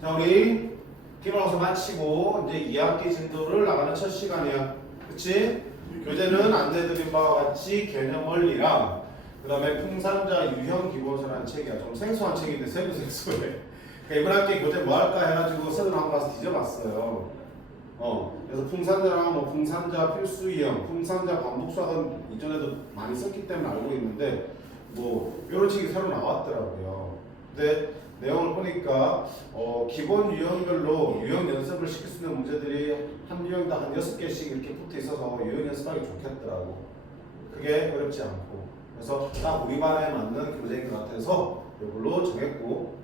자, 우리 기말고사 마치고 이제 2학기 진도를 나가는 첫 시간이야. 그치? 교재는 안내드린 바와 같이 개념 원리랑 그 다음에 풍산자 유형 기본서라는 책이야. 좀 생소한 책인데 생소해. 이번 학기 교재 뭐 할까 해가지고 서른 한 가서 뒤져봤어요. 그래서 풍산자랑 뭐 풍산자 필수 유형, 풍산자 반복수학은 이전에도 많이 썼기 때문에 알고 있는데 뭐 이런 책이 새로 나왔더라고요. 근데 내용을 보니까 기본 유형별로 유형 연습을 시킬 수 있는 문제들이 한 유형당 한 6개씩 이렇게 붙어 있어서 유형 연습하기 좋겠더라고. 그게 어렵지 않고. 그래서 딱 우리 반에 맞는 교재인 것 같아서 이걸로 정했고,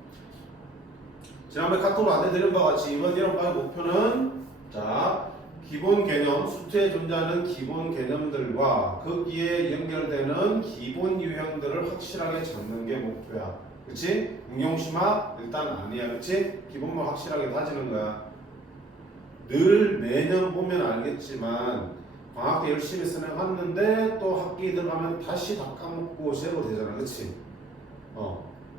지난번에 카톡으로 안내드린 바와 같이 이번 1학기 목표는 자, 기본 개념, 수트에 존재하는 기본 개념들과 거기에 연결되는 기본 유형들을 확실하게 잡는 게 목표야. 그치? 응용심화 일단 아니야. 그치? 기본만 확실하게 다지는 거야. 늘 매년 보면 알겠지만 방학 때 열심히 써내갔는데 또 학기 들어가면 다시 다 까먹고 제로 되잖아. 그치?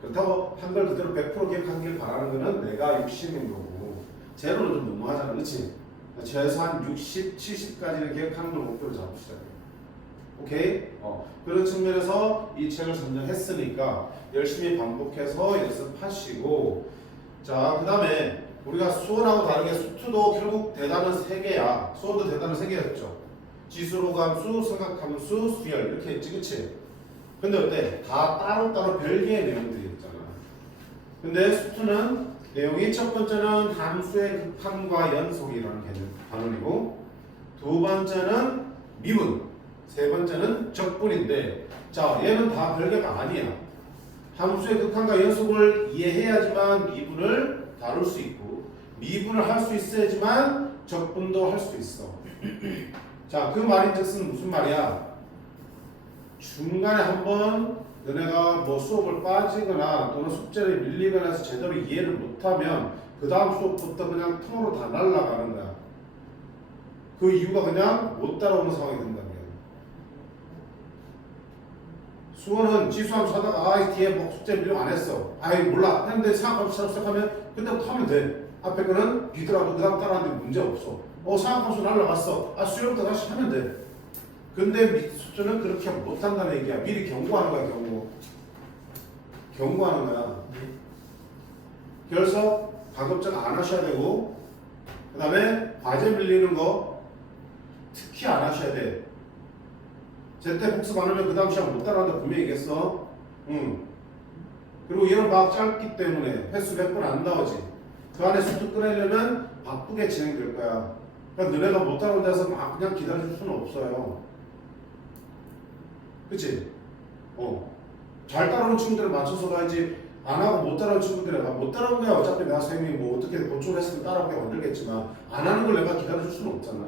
그렇다고 한걸 그대로 100% 기억하길 바라는 거는 내가 60인 거고, 제로는 좀 너무하잖아. 그치? 최소한 60, 70까지는 기억하는 걸 목표로 잡읍시다. 오케이? 그런 측면에서 이 책을 선정했으니까 열심히 반복해서 연습하시고, 자, 그 다음에 우리가 수원하고 다르게 수투도 결국 대단은 3개야. 수원도 대단은 3개였죠. 지수로 감수, 성각함수, 수열 이렇게 했지. 그치? 근데 어때? 다 따로따로 별개의 내용들이 있잖아. 근데 수투는 내용이 첫 번째는 함수의 극한과 연속이라는 단원이고, 두 번째는 미분, 세 번째는 적분인데, 자, 얘는 다 별개가 아니야. 함수의 극한과 연속을 이해해야지만 미분을 다룰 수 있고, 미분을 할 수 있어야지만 적분도 할 수 있어. 자, 그 말인즉슨 무슨 말이야? 중간에 한번 너네가 뭐 수업을 빠지거나 또는 숙제를 밀리거나 해서 제대로 이해를 못하면 그 다음 수업부터 그냥 통으로 다 날아가는 거야. 그 이유가 그냥 못 따라오는 상황이 된다는 거야. 수원은 지수함수 하다가 뒤에 뭐 숙제 밀려 안 했어. 몰라. 했는데 상학함수 시작하면 그때부터 하면 돼. 앞에 거는 뒤더라도 그 다음 따라하는데 문제 없어. 상학함수 날라갔어. 수요일부터 다시 하면 돼. 근데 수준은 그렇게 못한다는 얘기야. 미리 경고하는 거야. 경고하는 거야. 그래서 가급적 안 하셔야 되고, 그 다음에 과제 밀리는 거 특히 안 하셔야 돼. 제때 복습 안 하면 그 다음 시간 못 따라한다 분명히 얘기했어. 그리고 얘는 막 짧기 때문에 횟수 100번 안 나오지. 그 안에 수트 꺼내려면 바쁘게 진행될 거야. 그러니까 너네가 못 따라온다 해서 막 그냥 기다려줄 수는 없어요. 그치? 잘 따라오는 친구들을 맞춰서 가야지. 안 하고 못 따라오는 친구들은 못 따라온 거야. 어차피 내가 선생님이 뭐 어떻게 보충을 했으면 따라오게 만들겠지만 안 하는 걸 내가 기다려줄 수는 없잖아.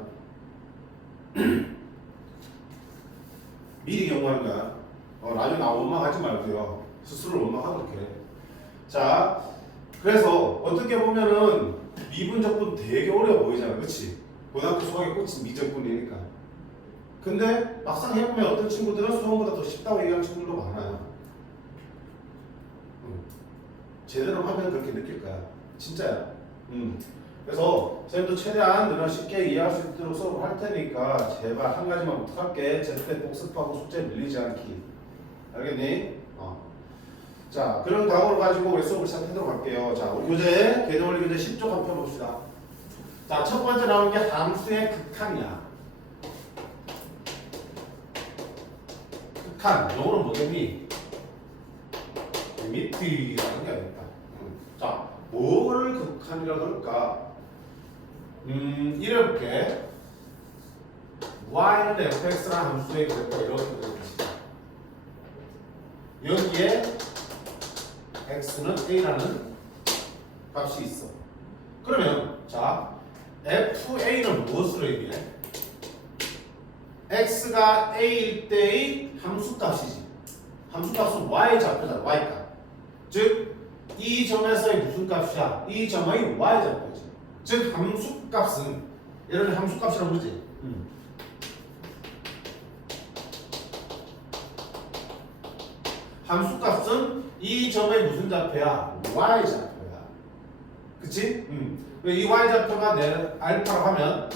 미리 경고하는 거야. 나중에 나 원망하지 말고요. 스스로 원망하도록 해. 자, 그래서 어떻게 보면은 미분적분 되게 어려워 보이잖아. 그치? 고등학교 수학의 꽃은 미적분이니까. 근데 막상 해보면 어떤 친구들은 수험보다 더 쉽다고 얘기하는 친구들도 많아요. 제대로 하면 그렇게 느낄 거야. 진짜야. 그래서 선생님도 최대한 너는 쉽게 이해할 수 있도록 수업을 할 테니까 제발 한 가지만 부탁할게. 제때 복습하고 숙제 밀리지 않기. 알겠니? 자, 그런 각오를 가지고 우리 수업을 시작하도록 할게요. 자, 우리 교재 개념원리 교재 10쪽 한번 펴봅시다. 자, 첫 번째 나오는 게 함수의 극한이야. 극한, 영어로 뭐겠니? 리미트라는 게 아닐까. 자, 뭐를 극한이라고 할까? 이렇게 y는 fx라는 함수의 그래프가 이렇게 되겠지. 여기에 x는 a라는 값이 있어. 그러면 자, fa는 무엇으로 얘기해? x가 a일 때의 함수값이지. 함수값은 y 좌표잖아. y값. 즉, 이 점에서의 무슨 값이야? 이 점의 y 좌표지. 즉, 함수값은 얘를 함수값이라고 부르지. 함수값은 이 점의 무슨 좌표야? y 좌표야. 그치? 이 y좌표가 내 알파라고 하면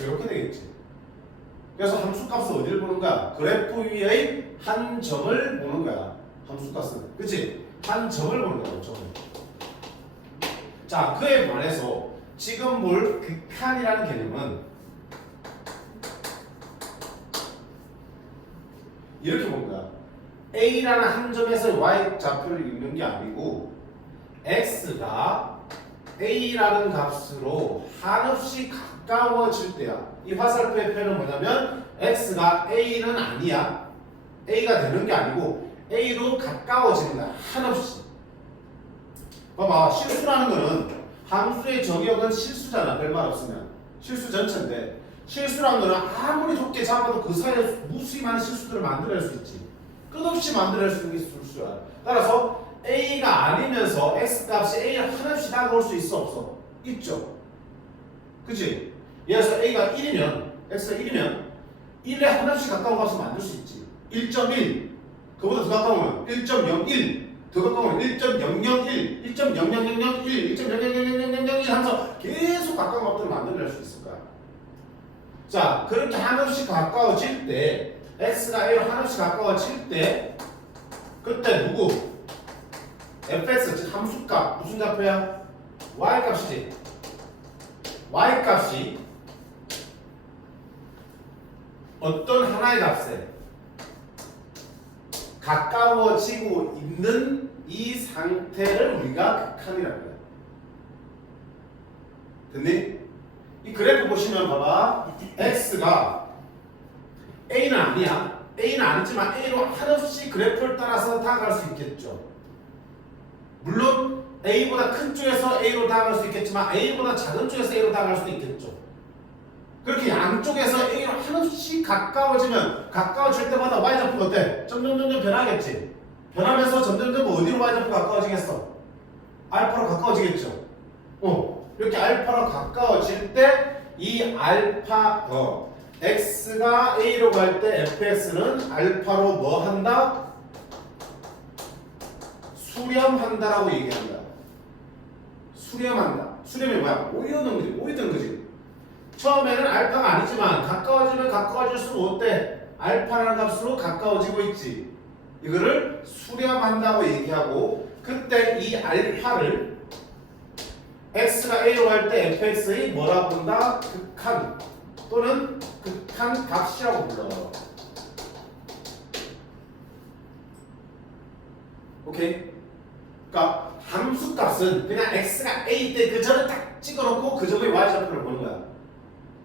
이렇게 되겠지. 그래서 함수값은 어디를 보는 거야? 그래프 위의 한 점을 보는 거야. 함수값은. 그치? 한 점을 보는 거야. 점을. 자, 그에 반해서 지금 볼 극한이라는 개념은 이렇게 본 거야. A라는 한 점에서 y좌표를 읽는 게 아니고 x가 A라는 값으로 한없이 가까워질 때야. 이 화살표의 표현은 뭐냐면 x가 A는 아니야. A가 되는 게 아니고 A로 가까워지는 거야. 한없이. 봐봐. 실수라는 거는 함수의 적역은 실수잖아. 별말 없으면. 실수 전체인데 실수라는 거는 아무리 좁게 잡아도 그 사이에 무수히 많은 실수들을 만들어낼 수 있지. 끝없이 만들어낼 수 있는 게 실수야. 따라서 A가 아니면서 X값이 A를 한없이 다가올 수 있어 없어? 있죠. 그치? 예를 들어서 A가 1이면 X가 1이면 1에 한없이 가까운 값을 만들 수 있지. 1.1 그보다 더 가까우면 1.01 더 가까우면 1.001 1.0001 1.000001 하면서 계속 가까운 값들을 만들어낼 수 있을 거야. 자, 그렇게 한없이 가까워질 때 X가 A로 한없이 가까워질 때 그때 누구? fx 즉 함수값 무슨 좌표야? y값이지. y값이 어떤 하나의 값에 가까워지고 있는 이 상태를 우리가 극한이라고 해요. 됐니? 이 그래프 보시면 봐봐. x가 a는 아니야. a는 아니지만 a로 한없이 그래프를 따라서 다가갈 수 있겠죠. 물론 A보다 큰 쪽에서 A로 다가갈 수 있겠지만 A보다 작은 쪽에서 A로 다가갈 수도 있겠죠. 그렇게 양쪽에서 A로 한없이 가까워지면 가까워질 때마다 y좌표가 어때? 점점 변하겠지. 변하면서 점점 어디로 y좌표가 가까워지겠어? 알파로 가까워지겠죠. 이렇게 알파로 가까워질 때 이 알파 x가 A로 갈 때 fx는 알파로 뭐 한다? 수렴한다라고 얘기하는 거야. 수렴한다. 수렴이 뭐야? 오이던 거지. 처음에는 알파가 아니지만 가까워지면 가까워질수록 어때? 알파라는 값으로 가까워지고 있지. 이거를 수렴한다고 얘기하고 그때 이 알파를 x가 A로 갈 때 fx의 뭐라고 본다? 극한 또는 극한 값이라고 불러요. 오케이? 그러니까 함수값은 그냥 x가 a 때 그 점을 딱 찍어놓고 그 점의 y좌표를 보는 거야.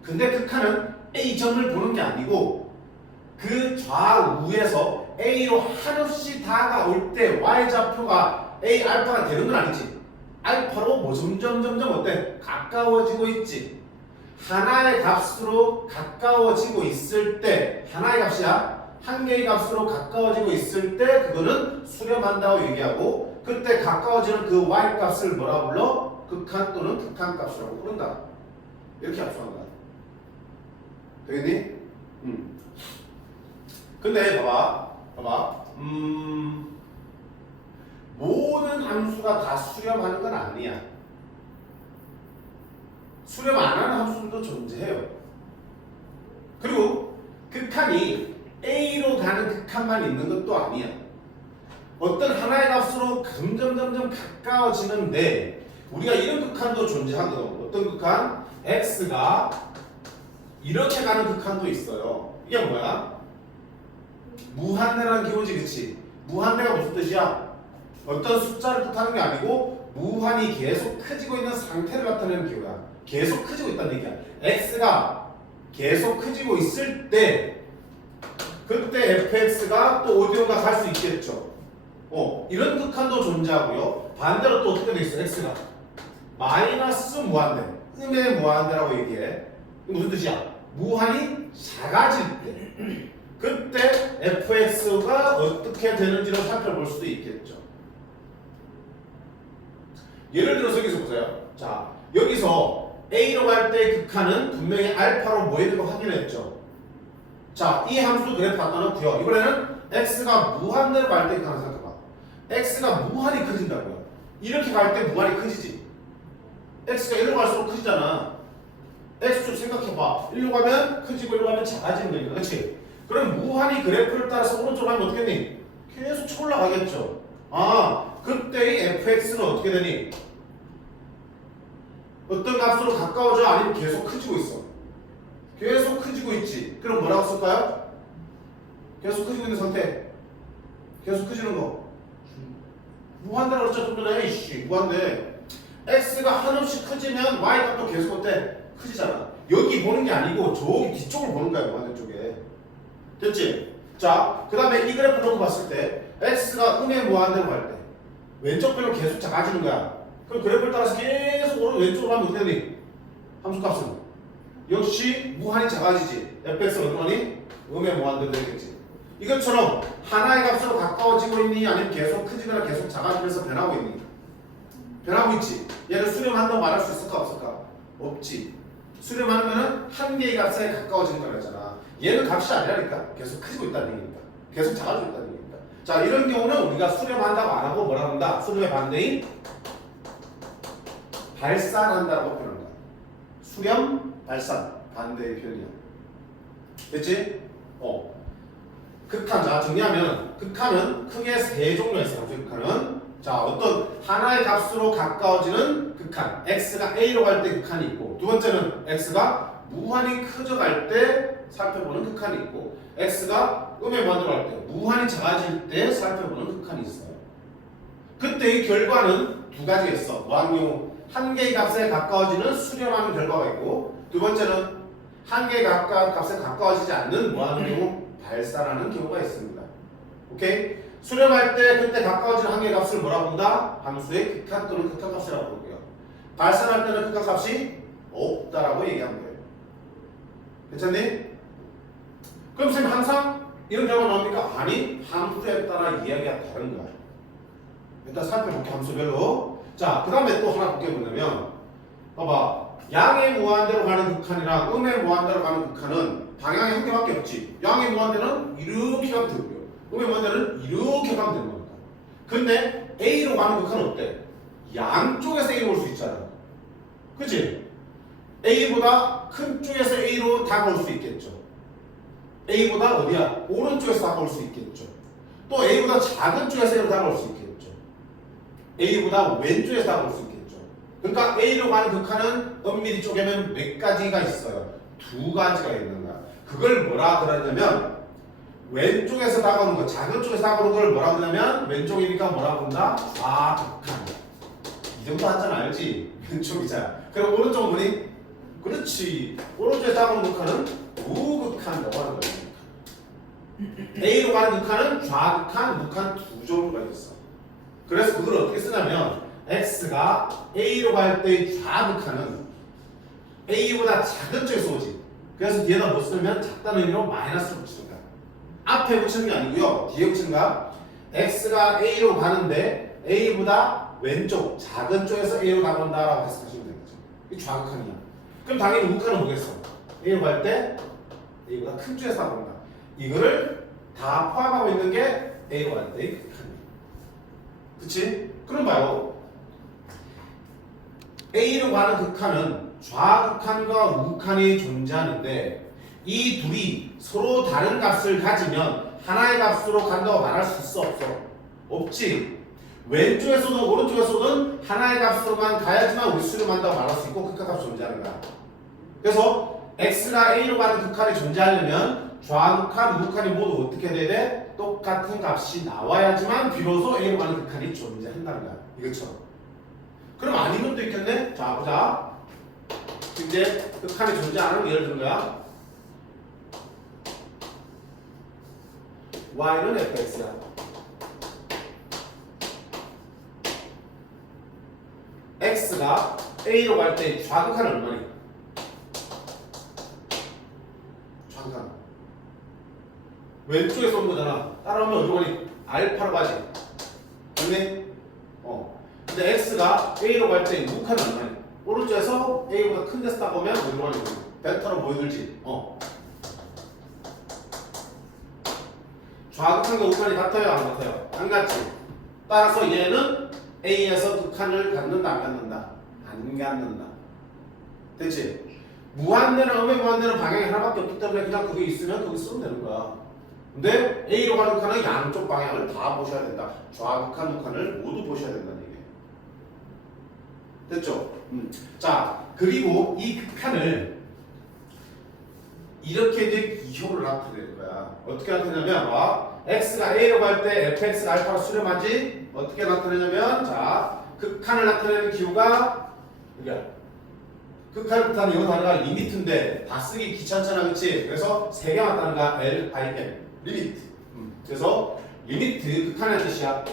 근데 극한은 a 점을 보는 게 아니고 그 좌우에서 a로 한없이 다가올 때 y좌표가 a 알파가 되는 건 아니지. 알파로 뭐 점점 어때? 가까워지고 있지. 하나의 값으로 가까워지고 있을 때 하나의 값이야. 한 개의 값으로 가까워지고 있을 때 그거는 수렴한다고 얘기하고 그때 가까워지는 그 y값을 뭐라 불러? 극한 또는 극한값이라고 부른다. 이렇게 합수한 거야. 되겠니? 근데 봐봐. 모든 함수가 다 수렴하는 건 아니야. 수렴 안 하는 함수들도 존재해요. 그리고 극한이 A로 가는 극한만 있는 것도 아니야. 어떤 하나의 값으로 점점 가까워지는데 우리가 이런 극한도 존재하거든. 어떤 극한? X가 이렇게 가는 극한도 있어요. 이게 뭐야? 무한대라는 기호지, 그치? 무한대가 무슨 뜻이야? 어떤 숫자를 뜻하는 게 아니고 무한히 계속 커지고 있는 상태를 나타내는 기호야. 계속 커지고 있다는 얘기야. X가 계속 커지고 있을 때 그때 fx가 또 어디론가 갈 수 있겠죠. 이런 극한도 존재하고요. 반대로 또 어떻게 돼 있어? x가 마이너스 무한대, 음의 무한대라고 얘기해. 이게 무슨 뜻이야? 무한히 작아질 때 그때 fx가 어떻게 되는지를 살펴볼 수도 있겠죠. 예를 들어서 여기서 보세요. 자, 여기서 a로 갈 때 극한은 분명히 알파로 모이는 거 확인했죠. 자, 이 함수 그래프 갖다 놓고요. 이번에는 x가 무한대로 갈 때 극한을 생각해봐. x가 무한히 커진다고요. 이렇게 갈 때 무한히 커지지. x가 1로 갈수록 크지잖아. x축 생각해봐. 1로 가면 크지고 1로 가면 작아지는 거니까. 그렇지? 그럼 무한히 그래프를 따라서 오른쪽으로 하면 어떻게 되니? 계속 쳐 올라가겠죠. 아, 그때의 fx는 어떻게 되니? 어떤 값으로 가까워져? 아니면 계속 커지고 있어? 계속 커지고 있지. 그럼 뭐라고 쓸까요? 계속 커지고 있는 상태. 계속 커지는 거. 무한대라고 했죠. 좀 전에. 이씨, 무한대. x가 한없이 커지면 y 값도 계속 어때? 커지잖아. 여기 보는 게 아니고 저기 뒤쪽을 보는 거야. 무한대 쪽에. 됐지? 자, 그 다음에 이 그래프 놓고 봤을 때 x가 음의 무한대로 갈 때 왼쪽 변은 계속 작아지는 거야. 그럼 그래프를 따라서 계속 왼쪽으로 가면 어떻게 되니? 함수값은 역시 무한히 작아지지. fx가 어떤 거니? 음의 무한대로 되겠지. 이것처럼 하나의 값으로 가까워지고 있니? 아니면 계속 크지거나 계속 작아지면서 변하고 있니? 변하고 있지. 얘를 수렴한다고 말할 수 있을까 없을까? 없지. 수렴하는 한 개의 값에 가까워지는 거라 했잖아. 얘는 값이 아니라니까. 계속 커지고 있다는 얘기니까. 계속 작아지고 있다는 얘기니까. 자, 이런 경우는 우리가 수렴한다고 안 하고 뭐라 한다? 수렴의 반대인 발산한다라고 표현한다. 수렴, 발산. 반대의 표현이야. 됐지? 극한. 자, 정리하면 극한은 크게 세 종류가 있어요. 극한은. 자, 어떤 하나의 값으로 가까워지는 극한. x가 a로 갈 때 극한이 있고, 두 번째는 x가 무한히 커져갈 때 살펴보는 극한이 있고, x가 음의 무한대로 갈 때 무한히 작아질 때 살펴보는 극한이 있어요. 그때의 결과는 두 가지가 있어. 뭐하는 경우? 한 개의 값에 가까워지는 수렴하는 결과가 있고, 두 번째는 한 개의 값에 가까워지지 않는 뭐하는 경우? 발산하는 경우가 있습니다. 오케이? 수렴할 때 그때 가까워지는 한 개의 값을 뭐라고 본다? 함수의 극한 또는 극한값이라고 부르고요. 발산할 때는 극한값이 없다라고 얘기하면 돼요. 괜찮니? 그럼 선생님 항상 이런 경우가 나옵니까? 아니, 함수에 따라 이야기가 다른 거야. 일단 살펴볼게, 함수별로. 자, 그 다음에 또 하나 볼게 뭐냐면, 봐봐. 양의 무한대로 가는 극한이랑 음의 무한대로 가는 극한은 방향이 한 개밖에 없지. 양의 무한대는 이렇게 가면 되고요. 음의 무한대는 이렇게 가면 되는 겁니다. 근데 A로 가는 극한은 어때? 양쪽에서 A로 올 수 있잖아. 그치? A보다 큰 쪽에서 A로 다가올 수 있겠죠. A보다 어디야? 오른쪽에서 다가올 수 있겠죠. 또 A보다 작은 쪽에서 A로 다가올 수 있겠죠. A보다 왼쪽에서 다가올 수 있겠죠. 그러니까 A로 가는 극한은 엄밀히 쪼개면 몇 가지가 있어요? 두 가지가 있는 거야. 그걸 뭐라 그러냐면 왼쪽에서 다가오는 거, 작은 쪽에서 다가오는 걸 뭐라 그러냐면 왼쪽이니까 뭐라 그런다? 좌극한. 이 정도 하잖아, 알지? 왼쪽이잖아. 그럼 오른쪽은 뭐니? 그렇지. 오른쪽에서 다가오는 극한은 우극한이라고 하는 거야. A로 가는 극한은 좌극한, 우극한 두 종류가 있어. 그래서 그걸 어떻게 쓰냐면 x가 a로 갈 때의 좌극한은 a보다 작은 쪽에서 오지. 그래서 뒤에다 뭐 쓰면 작다는 의미로 마이너스를 붙이는 거야. 앞에 붙이는 게 아니고요. 뒤에 붙이는 거야. x가 a로 가는데 a보다 왼쪽 작은 쪽에서 a로 나온다라고 해석하시면 되는 거죠. 이게 좌극한이야. 그럼 당연히 우극한은 뭐겠어? a로 갈 때 a보다 큰 쪽에서 나온다. 이거를 다 포함하고 있는 게 a로 갈 때의 극한이야. 그치? 그럼 봐요. A로 가는 극한은 좌극한과 우극한이 존재하는데 이 둘이 서로 다른 값을 가지면 하나의 값으로 간다고 말할 수 있어 없어? 없지. 왼쪽에서든 오른쪽에서든 하나의 값으로만 가야지만 우리 수렴한다고 말할 수 있고 극한값이 존재하는 거야. 그래서 x가 A로 가는 극한이 존재하려면 좌극한, 우극한이 모두 어떻게 돼야 돼? 똑같은 값이 나와야지만 비로소 A로 가는 극한이 존재한다는 거야. 이것처럼. 그럼 아닌 것도 있겠네? 자, 보자. 이제 극한이 존재하는 예를 든 거야. y는 fx야. x가 a로 갈 때 좌극한은 얼마니? 좌극한. 왼쪽에서 온 거잖아. 따라오면 어디로 가니? 알파로 가지. 맞네? 근데 x가 a로 갈 때 우극한은 얼마니? 오른쪽에서 a보다 큰 데서 따보면 어디로 가니? 벡터로 보여들지. 좌극한과 우극한이 같아요? 안 같아요? 안 같지. 따라서 얘는 a에서 극한을 갖는다 안 갖는다? 안 안 갖는다. 됐지? 무한대나 음의 무한대는 방향이 하나밖에 없기 때문에 그냥 그게 있으면 거기 쓰면 되는 거야. 근데 A로 가는 칸은 양쪽 방향을 다 보셔야 된다. 좌극한, 우극한을 모두 보셔야 된다는 얘기예요. 됐죠? 자, 그리고 이 극한을 이렇게 이제 기호를 나타낼 거야. 어떻게 나타내냐면, x가 a로 갈 때 fx가 알파로 수렴하지. 어떻게 나타내냐면, 자, 극한을 나타내는 기호가 여기야. 극한을 나타내는 이거 단어가 리미트인데 다 쓰기 귀찮잖아, 그렇지? 그래서 세 개만 단어가 L, I, M, 리미트. 그래서 리미트 극한의 뜻이야.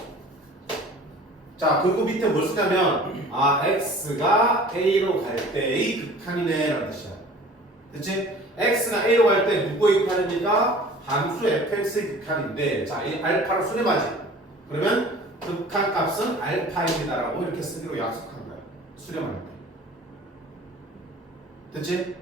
자, 그리고 밑에 뭘 쓰냐면, x가 a로 갈 때의 극한이네 라는 뜻이야. 됐지? x가 a로 갈 때 누구의 극한입니까? 함수 fx의 극한인데, 자, 이 알파로 수렴하지. 그러면 극한 값은 알파입니다라고 이렇게 쓰기로 약속한 거야. 수렴할 때. 됐지?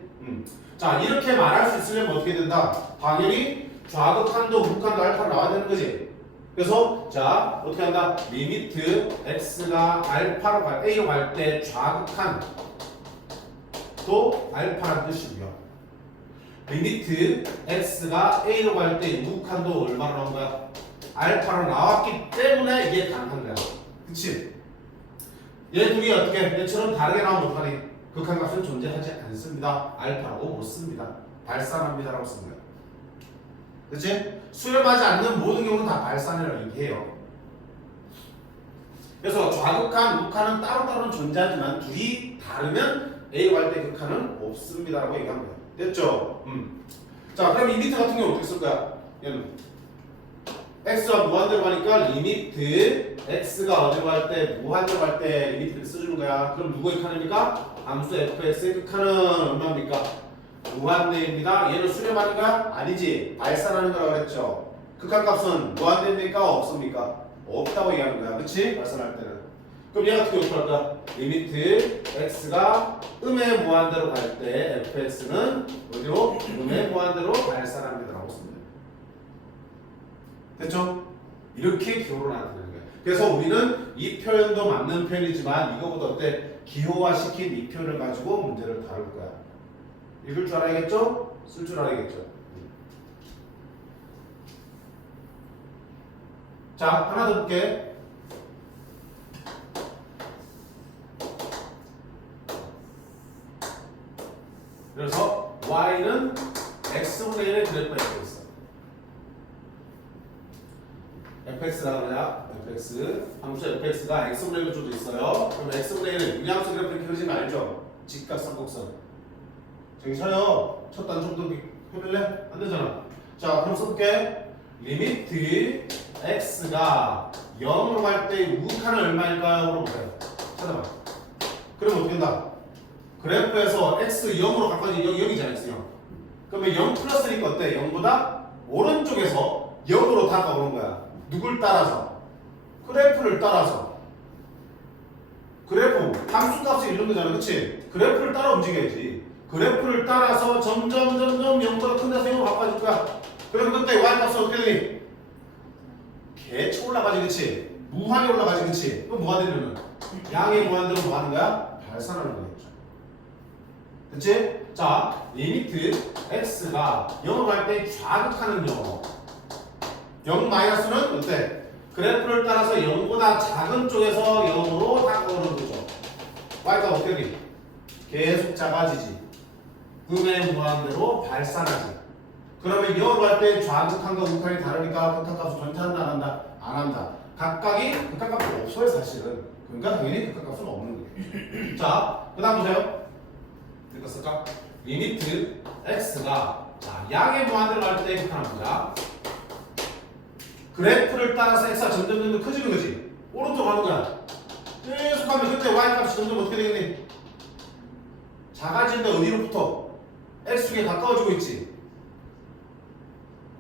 자, 이렇게 말할 수 있으려면 어떻게 된다? 당연히 좌극한도 우극한도 알파로 나와야 되는 거지. 그래서 자, 어떻게 한다? 리미트 x가 알파로 a로 갈 때 좌극한 또 알파라는 뜻이고요. 리미트 x가 a로 갈 때 우극한도 얼마로 나온 거야? 알파로 나왔기 때문에 이게 가능한 거야. 그치? 얘 둘이 어떻게 얘처럼 다르게 나오면 어떡하니? 극한값은 존재하지 않습니다. 알파라고 못 씁니다. 발산합니다라고 씁니다. 그치? 수렴하지 않는 모든 경우는 다 발산이라고 얘기해요. 그래서 좌극한, 우극한은 따로따로는 존재하지만 둘이 다르면 A로 갈 때 극한은 없습니다라고 얘기한 거야. 됐죠? 자, 그럼 이 밑에 같은 경우는 어떻게 쓸 거야? 얘는 x가 무한대로 가니까 리미트 x가 어디로 갈 때 무한대로 갈 때 리미트를 써주는 거야. 그럼 누구의 극한입니까? 함수 fx의 극한은 얼마입니까? 무한대입니다. 얘는 수렴하는 거야? 아니지. 발산하는 거라고 그랬죠. 극한값은 무한대입니까? 없습니까? 없다고 얘기하는 거야. 그치? 발산할 때는. 그럼 얘 같은 경우 어떻게 할까? 리미트 x가 음의 무한대로 갈 때 fx는 어디로? 음의 무한대로 발산합니다 라고 씁니다. 됐죠? 이렇게 기호로 나타내는 거예요. 그래서 우리는 이 표현도 맞는 표현이지만 이거보다 어때? 기호화시킨 이 표현을 가지고 문제를 다룰 거야. 읽을 줄 알아야겠죠? 쓸 줄 알아야겠죠? 자, 하나 더 볼게. 그래서 y는 x분의 1의 그래프가 이렇게 있어. fx라고 그래야 fx 함수 fx가 x분의 1로 줘져 있어요. 그럼 x분의 1은 유리함수 그래프 이렇게 그리지는 알죠? 직각삼각선. 정신 차려. 첫 단점 더 해볼래? 안 되잖아. 자, 그럼 써볼게. 리미트 x가 0으로 갈 때 우극한은 얼마일까요? 물어볼게요. 찾아봐. 그럼 어떻게 된다? 그래프에서 x 0으로 갈 거지. 0이잖아, x 0. 그러면 0 플러스니까 어때? 0보다 오른쪽에서 0으로 다가오는 거야. 누굴 따라서? 그래프를 따라서. 그래프, 함수값이 이런 거잖아, 그치? 그래프를 따라 움직여야지. 그래프를 따라서 점점 0보다 큰 데서 0으로 바꿔줄 거야. 그러면 그때 y값은 어떻게 되니? 개쳐 올라가지, 그치? 무한히 올라가지, 그치? 그럼 뭐가 되냐면 양의 무한대로 뭐 하는 거야? 발산하는 거겠죠. 그치? 자, 리미트 x가 0으로 갈 때 좌극하는요. 0 마이너스는 어때? 그래프를 따라서 0보다 작은 쪽에서 0으로 다가오는 거죠. y가 어떻게 되니? 계속 작아지지. 음의 무한대로 발산하지. 그러면 0으로 갈 때 좌극한과 우극한이 다르니까 극한값을 존재한다 안 한다? 안 한다. 각각이 극한값은 없어요 사실은. 그러니까 당연히 극한값은 없는 거예요. 자, 그 다음 보세요. 이거 쓸까? 리미트 x가 자 양의 무한대로 갈 때 극한은 뭐야? 그래프를 따라서 x가 점점 커지는 거지. 오른쪽 가는 거야. 계속 가면 그때 y값이 점점 어떻게 되겠니? 작아진다. 어디로부터? x축에 가까워지고 있지.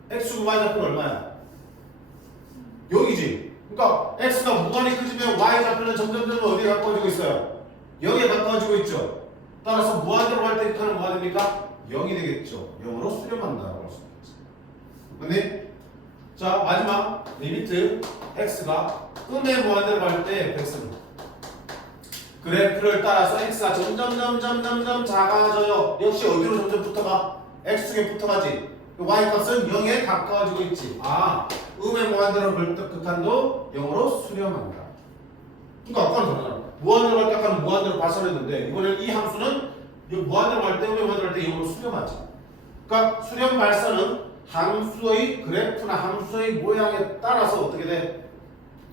x축 y좌표는 얼마야? 0이지. 그러니까 x가 무한히 커지면 y좌표는 점점 어디에 가까워지고 있어요? 0에 가까워지고 있죠. 따라서 무한대로 갈 때 극한은 뭐가 됩니까? 0이 되겠죠. 0으로 수렴한다라고 할 수 있겠죠. 근데 자, 마지막 리미트 x가 음의 무한대로 갈 때 fx는 그래프를 따라서 x가 점점 작아져요. 역시 어디로 점점 붙어가? x축에 붙어가지. y 값은 0에 가까워지고 있지. 아, 음의 무한대로 볼 극한도 0으로 수렴한다. 그러니까 아까는 다르잖아. 무한대로 갈 때 아까는 무한대로 발산했는데 이번엔 이 함수는 무한대로 갈 때 음의 무한대로 할 때 0으로 수렴하지. 그러니까 수렴 발산은 함수의 그래프나 함수의 모양에 따라서 어떻게 돼?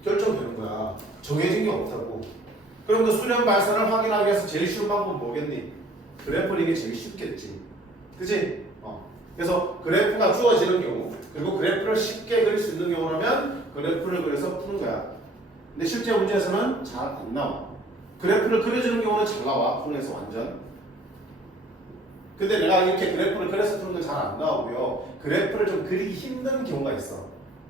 결정되는 거야. 정해진 게 없다고. 그럼 그 수렴 발산을 확인하기 위해서 제일 쉬운 방법은 뭐겠니? 그래프를 이게 제일 쉽겠지. 그치? 그래서 그래프가 주어지는 경우, 그리고 그래프를 쉽게 그릴 수 있는 경우라면 그래프를 그려서 푸는 거야. 근데 실제 문제에서는 잘 안 나와. 그래프를 그려주는 경우는 잘 나와. 손에서 완전. 근데 내가 이렇게 그래프를 그려서 푸는 건 잘 안 나오고요. 그래프를 좀 그리기 힘든 경우가 있어.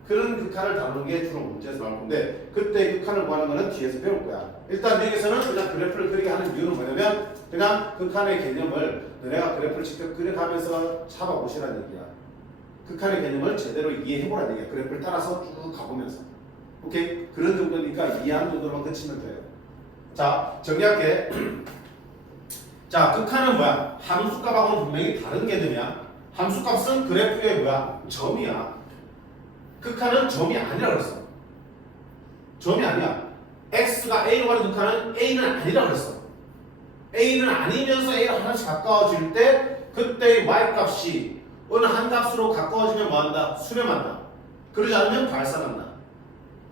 그런 극한을 다루는 게 주로 문제에서 나올 건데 그때 극한을 구하는 거는 뒤에서 배울 거야. 일단 여기서는 그냥 그래프를 그리게 하는 이유는 뭐냐면 그냥 극한의 개념을 너네가 그래프를 직접 그려가면서 잡아보시라는 얘기야. 극한의 개념을 제대로 이해해보라는 얘기야. 그래프를 따라서 쭉 가보면서. 오케이? 그런 정도니까 이해하는 정도로만 그치면 돼요. 자, 정리할게. 자, 극한은 뭐야? 함수값하고는 분명히 다른 개념이야. 함수값은 그래프의 뭐야? 점이야. 극한은 점이 아니라 그랬어. 점이 아니야. x가 a로 가는 극한은 a는 아니라 그랬어. a는 아니면서 a가 하나씩 가까워질 때 그때의 y값이 어느 한 값으로 가까워지면 뭐한다? 수렴한다. 그러지 않으면 발산한다.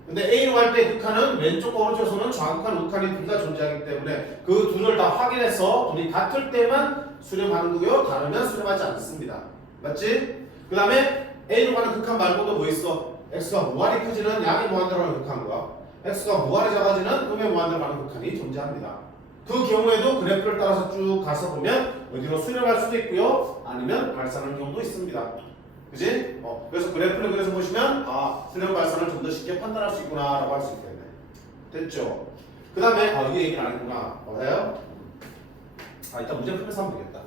근데 a로 갈 때 극한은 왼쪽과 오른쪽에서는 좌극한, 우극한이 둘 다 존재하기 때문에 그 둘을 다 확인해서 둘이 같을 때만 수렴하는 거고요. 다르면 수렴하지 않습니다. 맞지? 그 다음에 a로 가는 극한 말고도 뭐 있어? x가 무한히 커지는 양의 무한대로 가는 극한과 x가 무한히 작아지는 음의 무한대로 가는 극한이 존재합니다. 그 경우에도 그래프를 따라서 쭉 가서 보면 어디로 수렴할 수도 있고요. 아니면 발산하는 경우도 있습니다. 그지? 그래서 그래프를 그려서 보시면 아, 수렴 발산을 좀 더 쉽게 판단할 수 있구나 라고 할 수 있겠네. 됐죠? 그 다음에 이게 얘기는 아니구나. 맞아요? 일단 문제 풀면서 하면 되겠다.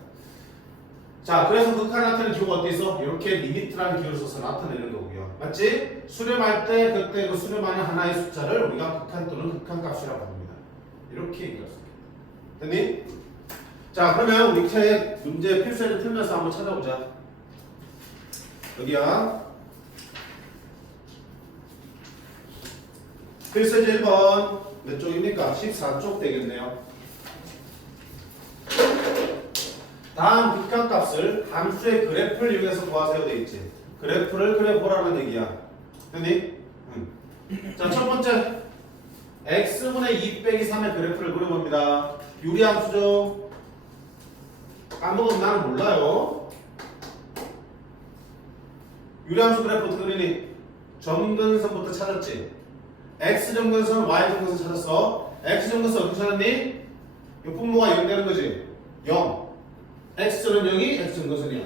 자, 그래서 극한 나타내는 기호가 어디 있어? 이렇게 리미트라는 기호를 써서 나타내는 거고요. 맞지? 수렴할 때 그때 그 수렴하는 하나의 숫자를 우리가 극한 또는 극한값이라고 합니다. 이렇게 얘기할 수 있겠다. 됐니? 자, 그러면 우리 책 문제 필수를 풀면서 한번 찾아보자. 여기야. 필수제 1번 몇 쪽입니까? 14쪽 되겠네요. 다음 극한값을 함수의 그래프를 이용해서 구하세요 돼 있지. 그래프를 그려보라는 얘기야. 됐니? 자, 첫 번째 x분의 2 빼기 3의 그래프를 그려봅니다. 유리함수죠. 까먹으면 나는 몰라요. 유리함수 그래프 어떻게 그리니? 점근선부터 찾았지. x 점근선, y 점근선 찾았어. x 점근선 어떻게 찾았니? 이 분모가 0 되는 거지. 0. x는 0이 x 점근선이야.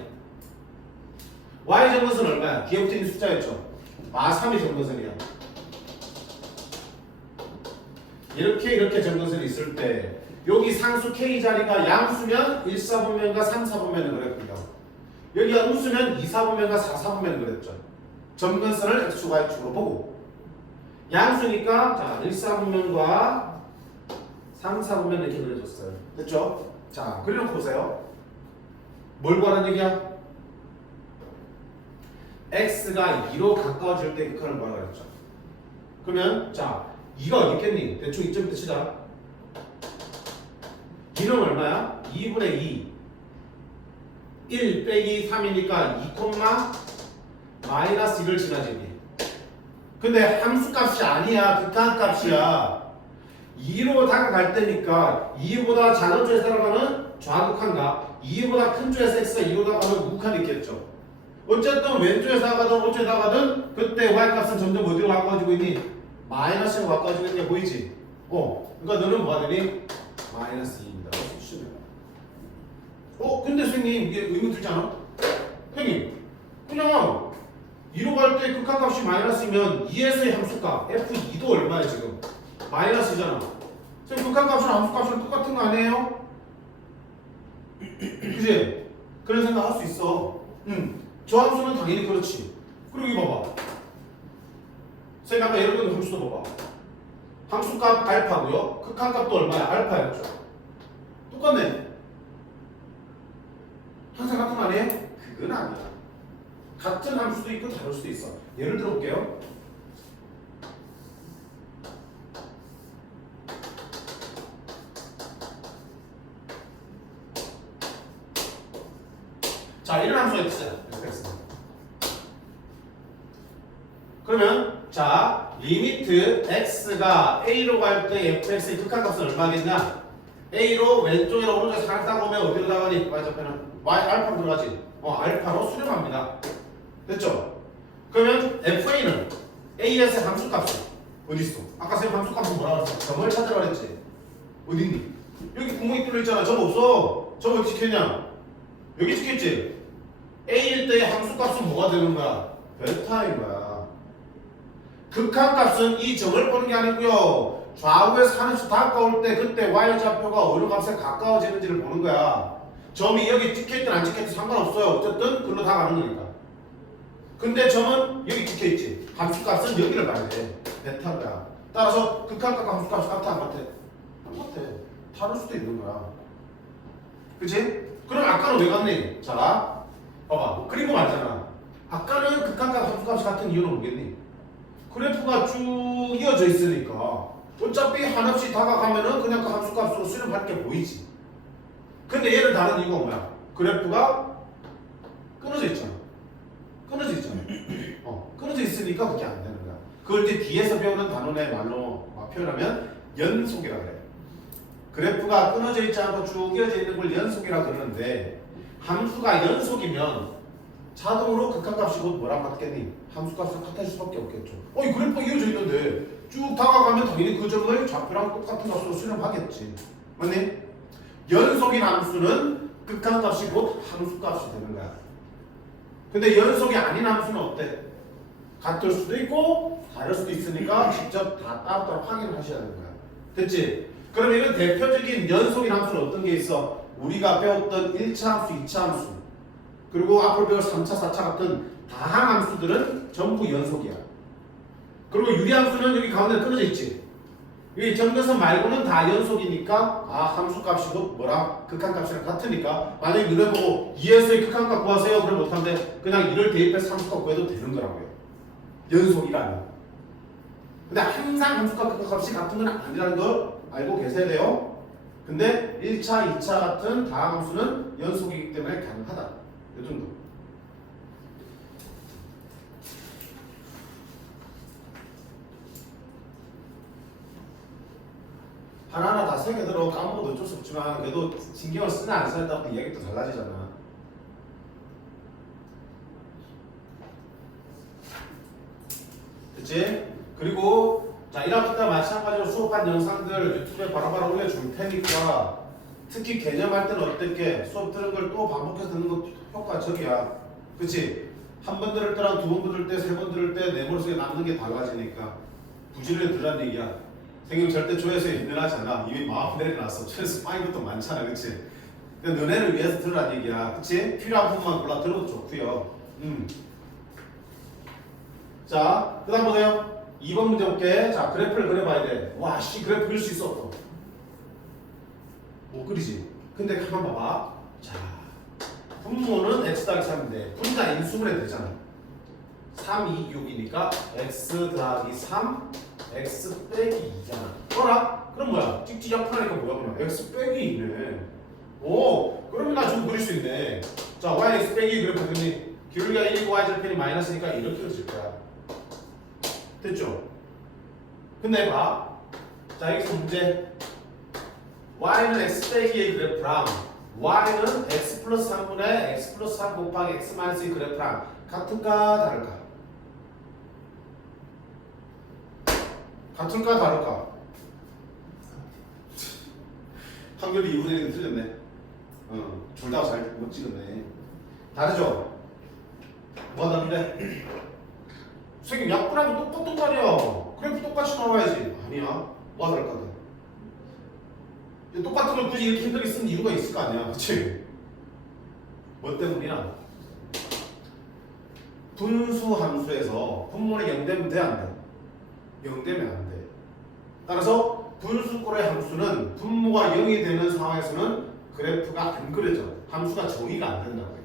y 점근선 얼마야? 뒤에 붙어있는 숫자였죠. 3이 점근선이야. 이렇게 점근선이 있을 때 여기 상수 k 자리가 양수면 1사분면과 3사분면을 그랬고요. 여기가 음수면 2사분면과 4사분면을 그랬죠. 점근선을 x축, y축으로 보고 양수니까 자 1사분면과 3사분면 이렇게 그려줬어요. 됐죠? 자, 그려놓고 보세요. 뭘 구하는 얘기야? x가 2로 가까워질 때 극한을 구하라고 했죠. 그러면 자 2가 어디 있겠니? 대충 이쯤부터 치자. 2는 얼마야? 2분의 2 1 빼기 3이니까 2, 마이너스 1을 지나지니. 근데 함수값이 아니야. 극한값이야. 2로 다가갈 때니까 2보다 작은 쪽에서 따라가는 좌극한과 2보다 큰 쪽에서 x가 2로 다가가는 우극한이 있겠죠. 어쨌든 왼쪽에서 다가가든 오른쪽에서 다가가든 그때 y값은 점점 어디로 가까워지고 있니? 마이너스로 가까워지고 있는 게 보이지? 그러니까 너는 뭐가 되니? 마이너스 2입니다. 근데 선생님 이게 의문 들지 않아? 선생님 그냥 2로 갈 때 극한값이 마이너스면 2에서의 함수값 f2도 얼마야 지금? 마이너스잖아. 선생님 극한값이랑 함수값이랑 똑같은 거 아니에요? 그지? 그런 생각 할 수 있어. 저 함수는 당연히 그렇지. 그리고 이거 봐봐. 선생님 아까 예를 들은 함수도 봐봐. 함수값 알파고요. 극한값도 얼마야? 알파였죠. 똑같네. 항상 같은 거 아니에요? 그건 아니야. 같은 함수도 있고 다를 수도 있어. 예를 들어 볼게요. 자, 이런 함수가 있어요. 그러면 자, 리미트 x가 a로 갈 때 fx의 극한값은 얼마겠냐? a로 왼쪽이랑 오른쪽에 살짝 오면 어디로 나가니? y좌표는 y 알파로 들어가지. 알파로 수렴합니다. 됐죠? 그러면 fa는 as의 함수값은 어디 있어? 아까 쌤 함수값은 뭐라고 했어? 점을 찾으라 그랬지. 어디 있니? 여기 구멍이 뚫려 있잖아. 점 없어. 점 어디 찍혔냐? 여기 찍혔지. a일 때의 함수값은 뭐가 되는 거야? 베타인 거야. 극한값은 이 점을 보는 게 아니고요. 좌우에서 하나씩 가까울 때 그때 y좌표가 어느 값에 가까워지는지를 보는 거야. 점이 여기 찍혀있든 안 찍혀있든 상관없어요. 어쨌든 글로 다 가는 거니까. 근데 점은 여기 찍혀있지. 함수값은 여기를 봐야 돼. 베타야. 따라서 극한값과 함수값이 같아 안 같아? 안 같아. 다를 수도 있는 거야. 그치? 그럼 아까는 왜 같니? 자, 봐봐. 그리고 말잖아. 아까는 극한값 함수값이 같은 이유는 뭐겠니? 그래프가 쭉 이어져 있으니까 어차피 한없이 다가가면은 그냥 그 함수값으로 수렴할 게 보이지. 근데 얘는 다른 이유가 뭐야? 그래프가 끊어져 있잖아. 끊어져 있잖아. 끊어져 있으니까 그게 안 되는 거야. 그걸 이제 뒤에서 배우는 단원의 말로 표현하면 연속이라 그래. 그래프가 끊어져 있지 않고 쭉 이어져 있는 걸 연속이라 그러는데 함수가 연속이면 자동으로 극한값이 곧 뭐랑 같겠니? 함수값을 같아질 수밖에 없겠죠. 이 그래프가 이어져 있는데 쭉 다가가면 당연히 그 점을 좌표랑 똑같은 값으로 수렴하겠지. 맞니? 연속인 함수는 극한값이 곧 함수값이 되는 거야. 근데 연속이 아닌 함수는 어때? 같을 수도 있고 다를 수도 있으니까 직접 다 따로따로 확인을 하셔야 되는 거야. 됐지? 그럼 이건 대표적인 연속인 함수는 어떤 게 있어? 우리가 배웠던 1차 함수, 2차 함수 그리고 앞으로 배울 3차, 4차 같은 다항 함수들은 전부 연속이야. 그리고 유리함수는 여기 가운데 끊어져 있지. 이 점근선 말고는 다 연속이니까 함수값이 곧 뭐라? 극한값이랑 같으니까 만약에 너네 보고 2에서의 극한값 구하세요. 그럼 못하는데 그냥 1을 대입해서 함수값 구해도 되는 거라고요. 연속이라면. 근데 항상 함수값 극한값이 같은 건 아니라는 걸 알고 계셔야 돼요. 근데 1차, 2차 같은 다항 함수는 연속이기 때문에 가능하다. 이 정도. 하나하나 다 새겨들어 까먹어도 어쩔 수 없지만 그래도 신경을 쓰나 안 쓰냐에 따라 이야기 또 달라지잖아. 그치? 그리고 자 1학기 때 마찬가지로 수업한 영상들 유튜브에 바로바로 올려줄 테니까 특히 개념할 때는 어떻게 수업 들은 걸 또 반복해서 듣는 거 효과적이야. 그치? 한 번 들을 때랑 두 번 들을 때, 세 번 들을 때 내 머릿속에 남는 게 달라지니까 부지런히 들으라는 얘기야. 생각 절대 조회수에 힘들하지 않아. 이미 마음 내려놨어. 조회수 빠인 것도 많잖아. 그치? 그러니까 너네를 위해서 들으라는 얘기야. 그치? 필요한 부분만 골라 들어도 좋고요. 자, 그 다음 보세요. 2번 문제 볼게. 자, 그래프를 그려봐야 돼. 와, 그래프 그릴 수 있어. 또. 못 그리지? 근데 가만 봐봐. 자, 분모는 x 더하기 3인데 분자 인수분해 되잖아. 3, 2, 6이니까 x 더하기 3, x 빼기 2잖아. 어라? 그럼 뭐야? 찍찍 약분하니까 뭐야 그러면? x 빼기 2네. 오, 그러면 나 좀 그릴 수 있네. 자, y x 빼기 그래프 그랬더니 기울기가 1이고 y 절편이 마이너스니까 이렇게 그려질 거야. 됐죠? 근데 봐. 자, 여기서 문제. y는 x 빼기의 그래프랑 y는 x 플러스 3분의 x 플러스 3 곱하기 x 마이너스 2 그래프랑 같을까 다를까? 같을까 다를까? 확률이 2분의 1이 틀렸네. 둘 다 잘 못 찍었네. 다르죠? 뭐가 다른데? 선생님 약분하면 똑같은 거 아니야. 그래프 똑같이 나와야지. 아니야. 뭐가 다를까? 똑같은 걸 굳이 이렇게 힘들게 쓴 이유가 있을 거 아니야. 그치? 뭐 때문이야? 분수 함수에서 분모는 0되면 돼? 안 돼? 0되면 안 돼. 따라서 분수꼴의 함수는 분모가 0이 되는 상황에서는 그래프가 안 그려져. 함수가 정의가 안 된다고요.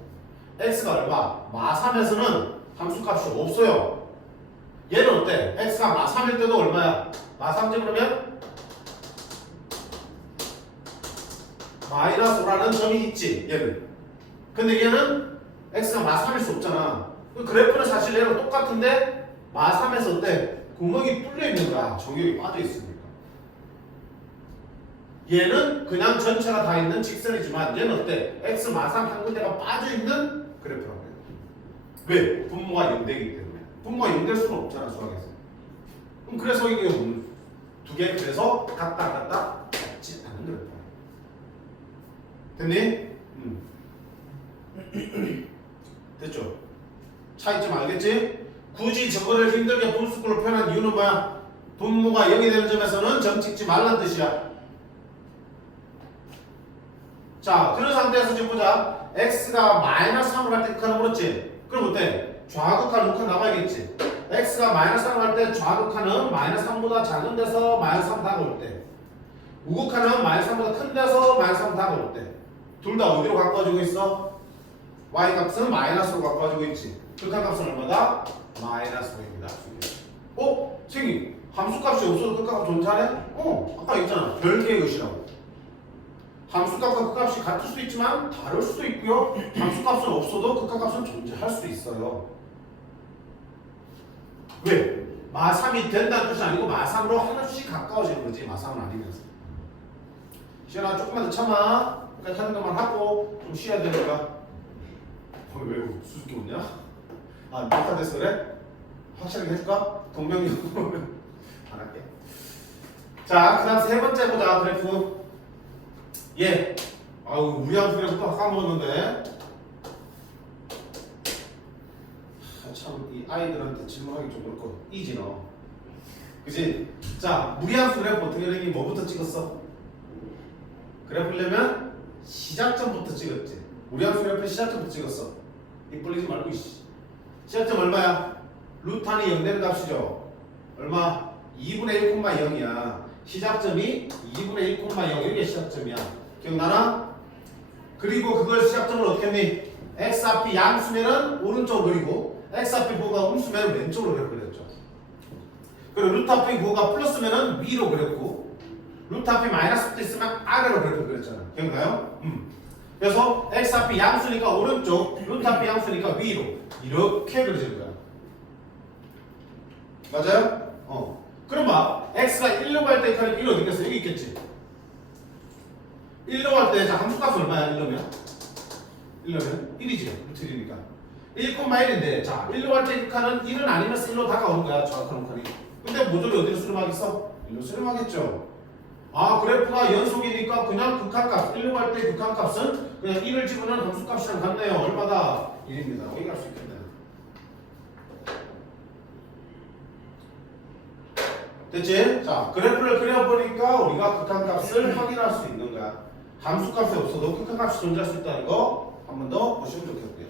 x가 얼마? 마3에서는 함수값이 없어요. 얘는 어때? x가 마3일 때도 얼마야? 마3지 그러면 마이너스 5라는 점이 있지. 얘는. 근데 얘는 x가 마3일 수 없잖아. 그래프는 사실 얘랑 똑같은데 마3에서 어때? 구멍이 뚫려 있는 거야. 정렬이 빠져 있으니까. 얘는 그냥 전체가 다 있는 직선이지만 얘는 어때? x 마3 한 군데가 빠져 있는 그래프라고 해요. 왜? 분모가 0되기 때문에. 분모가 0될 수는 없잖아, 수학에서. 그럼 그래서 이게 두 개 그래서 같다 같지 않은 그래프. 됐니? 됐죠? 차이점 알겠지? 굳이 저거를 힘들게 분수꼴로 표현한 이유는 뭐야? 분모가 0이 되는 점에서는 점 찍지 말란 뜻이야. 자, 그런 상태에서 지금 보자. x가 마이너스 3을 할 때 극한을 물었지? 그럼 어때? 좌극한, 우극한 나와야겠지? x가 마이너스 3을 할 때 좌극한은 마이너스 3보다 작은 데서 마이너스 3 다가올 때, 우극한은 마이너스 3보다 큰 데서 마이너스 3 다가올 때, 둘 다 어디로 가까워지고 있어? y 값은 마이너스로 가까워지고 있지. 극한 값은 얼마다? 마이너스 5입니다. 생긴 함수값이 없어도 극한값 존재하네? 아까 있잖아. 별개의 것이라고. 함수값과 극값이 같을 수도 있지만 다를 수도 있고요. 함수값은 없어도 극한값은 존재할 수 있어요. 왜? 마3이 된다는 뜻이 아니고 마3으로 하나씩 가까워지는 거지. 마3은 아니면서. 시연아 조금만 더 참아. 그러니까 하는 것만 하고 좀 쉬어야 되니까. 왜 수수께 웃냐? 아, 녹화돼서 그래? 확실하게 해줄까? 동명이 안 할게. 자, 그 다음 세 번째 보자. 그래프. 예. 아우, 우리한 그래프 또 까먹었는데. 참, 이 아이들한테 질문하기 좀 그렇고, 이지 너. 그지? 자, 무리함수 그래프 어떻게 되니? 뭐부터 찍었어? 그래프려면 시작점부터 찍었지. 무리함수 그래프 시작점부터 찍었어. 입 벌리지 말고, 이씨. 시작점 얼마야? 루탄이 0 되는 값이죠. 얼마? 2분의 1,0이야. 시작점이 2분의 1,0. 이게 시작점이야. 기억나나? 그리고 그걸 시작점을 어떻게 했니? x 앞이 양수면은 오른쪽으로 그리고 x 앞이 부호가 음수면은 왼쪽으로 그렸죠. 그리고 루트 앞이 부호가 플러스면은 위로 그렸고 루트 앞이 마이너스도 있으면 아래로 그렸잖아. 기억나요? 그래서 x 앞이 양수니까 오른쪽, 루트 앞이 양수니까 위로 이렇게 그려진 거야. 맞아요? 그럼 봐. x가 1로 갈 때 칸이 1 어디 있겠어? 여기 있겠지. 1로 갈 때 자 함수값 얼마야? 1로면? 1이지. 루트 1이니까 1,1인데 자 1로 갈 때 그 칸은 1은 아니면서 1로 다가오는 거야. 정확한 칸이. 근데 모조리 어디로 수렴하겠어? 1로 수렴하겠죠. 아, 그래프가 연속이니까 그냥 극한값 1로 갈 때 극한값은 그냥 1을 집어넣은 함수값이랑 같네요. 얼마다? 1입니다. 얘기할 수 있겠네. 됐지? 자, 그래프를 그려보니까 우리가 극한값을 확인할 수 있는 거야. 함수값이 없어도 극한값이 존재할 수 있다는 거 한 번 더 보시면 좋겠고요.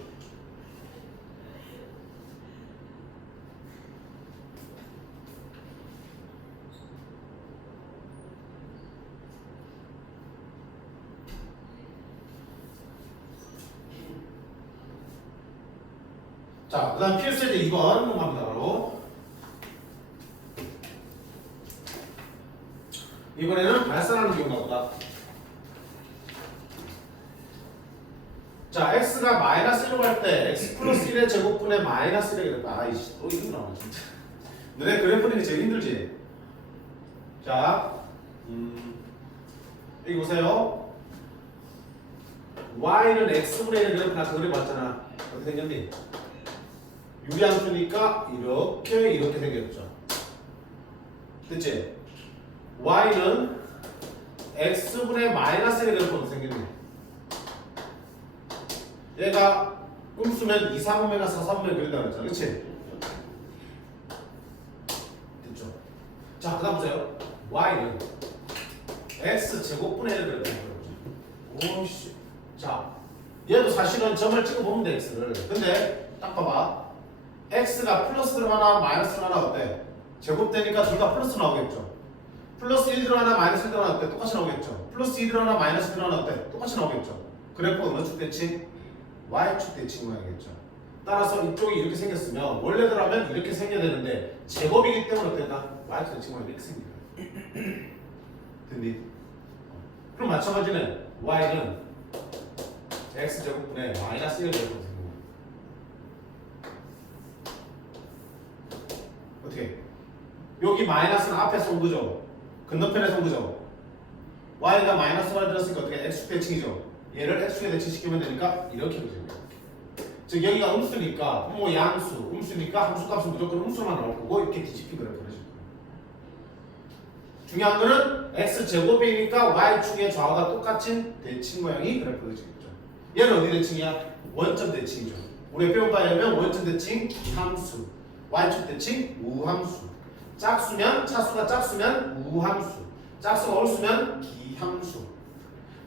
자, 그 다음 필수제 2번 넘어갑니다. 바로 이번에는 발산하는 경우가 보다. 자, x가 마이너스 1로 갈 때 x 플러스 1의 제곱분의 마이너스 1이 되겠다. 아이씨, 또 이거 나와 진짜. 너네 그래프는 게 제일 힘들지? 자, 여기 보세요. y는 x분의 1의 그래프 나서 그려봤잖아. 어떻게 생겼니? 유리함수니까 이렇게 생겼죠. 됐지? y는 x분의 마이너스 1의 그래프 어떻게 생겼니? 얘가 음수면 2, 3분의 4, 3분의 그린다고 했잖아. 그치? 됐죠? 자, 그 다음 보세요. y는 x제곱분의 1을 그렸다는 오씨. 자, 얘도 사실은 점을 찍어보면 돼, x를. 근데 딱 봐봐. x가 플러스 들어가나 마이너스 들어가나 어때? 제곱되니까 둘 다 플러스 나오겠죠. 플러스 1 들어가나 마이너스 1 들어가나 어때? 똑같이 나오겠죠. 플러스 2 들어가나 마이너스 1 들어가나 어때? 똑같이 나오겠죠. 그래프가 어느 축 대칭? Y축 대칭 모양이겠죠. 따라서 이쪽이 이렇게 생겼으면 원래대로라면 이렇게 생겨야 되는데 제곱이기 때문에 어땠나? Y축 대칭 모양이 이렇게 생겨요. 됐니? 그럼 마찬가지는 Y는 X제곱분의 마이너스 1 제곱분 생깁니다. 어떻게? 여기 마이너스는 앞에서 온 거죠. 건너편에서 온 거죠. Y가 마이너스 1을 들었으니까 어떻게? X축 대칭이죠. 얘를 X축에 대칭시키면 되니까 이렇게 그려집니다. 즉 여기가 음수니까 뭐 양수, 음수니까 함수값은 무조건 음수만 나올 거고 이렇게 뒤집힌 그래프 그려질 거예요. 중요한 거는 X제곱이니까 Y축의 좌우가 똑같은 대칭 모양이 그래프 그려지겠죠. 얘는 어디 대칭이야? 원점 대칭이죠. 우리가 배운 바에 의하면 원점 대칭 함수, Y축 대칭 우함수. 짝수면 차수가 짝수면 우함수, 짝수가 홀수면 기함수.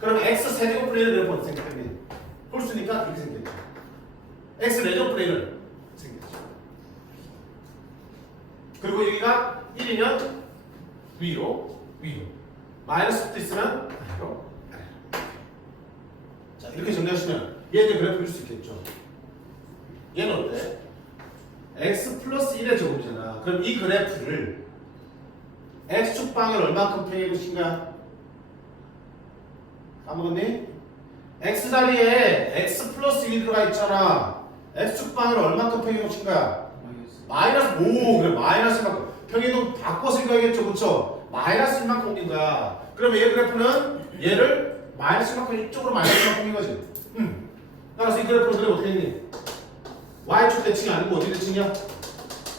그러면 x 세제곱분의 1을 그래프 어떻게 생겼니? 홀수니까 이렇게 생겼죠. x 4제곱분의 1을 생겼죠. 그리고 여기가 1이면 위로 마이너스 1도 있으면 아래로. 자 이렇게 정리하시면 얘는 그래프 그릴 수 있겠죠. 얘는 어때? x 플러스 1의 제곱이잖아. 그럼 이 그래프를 x축 방을 얼마큼 평행해 보신 거야? 까먹었니? x 자리에 x 플러스 1 들어가 있잖아. x축 방을 얼마큼 평행해 보신 거야? 마이너스. 오 그래 마이너스 1만큼. 평행도 바꿔 생각하겠죠, 그렇죠? 마이너스 1만큼 옮긴 거야. 그러면 얘 그래프는 얘를 마이너스 1만큼 이쪽으로 마이너스 1만큼 옮긴 거지. 따라서 이 그래프는 그래 어떻게 했니? Y축 대칭이 아니고 어디 대칭이야?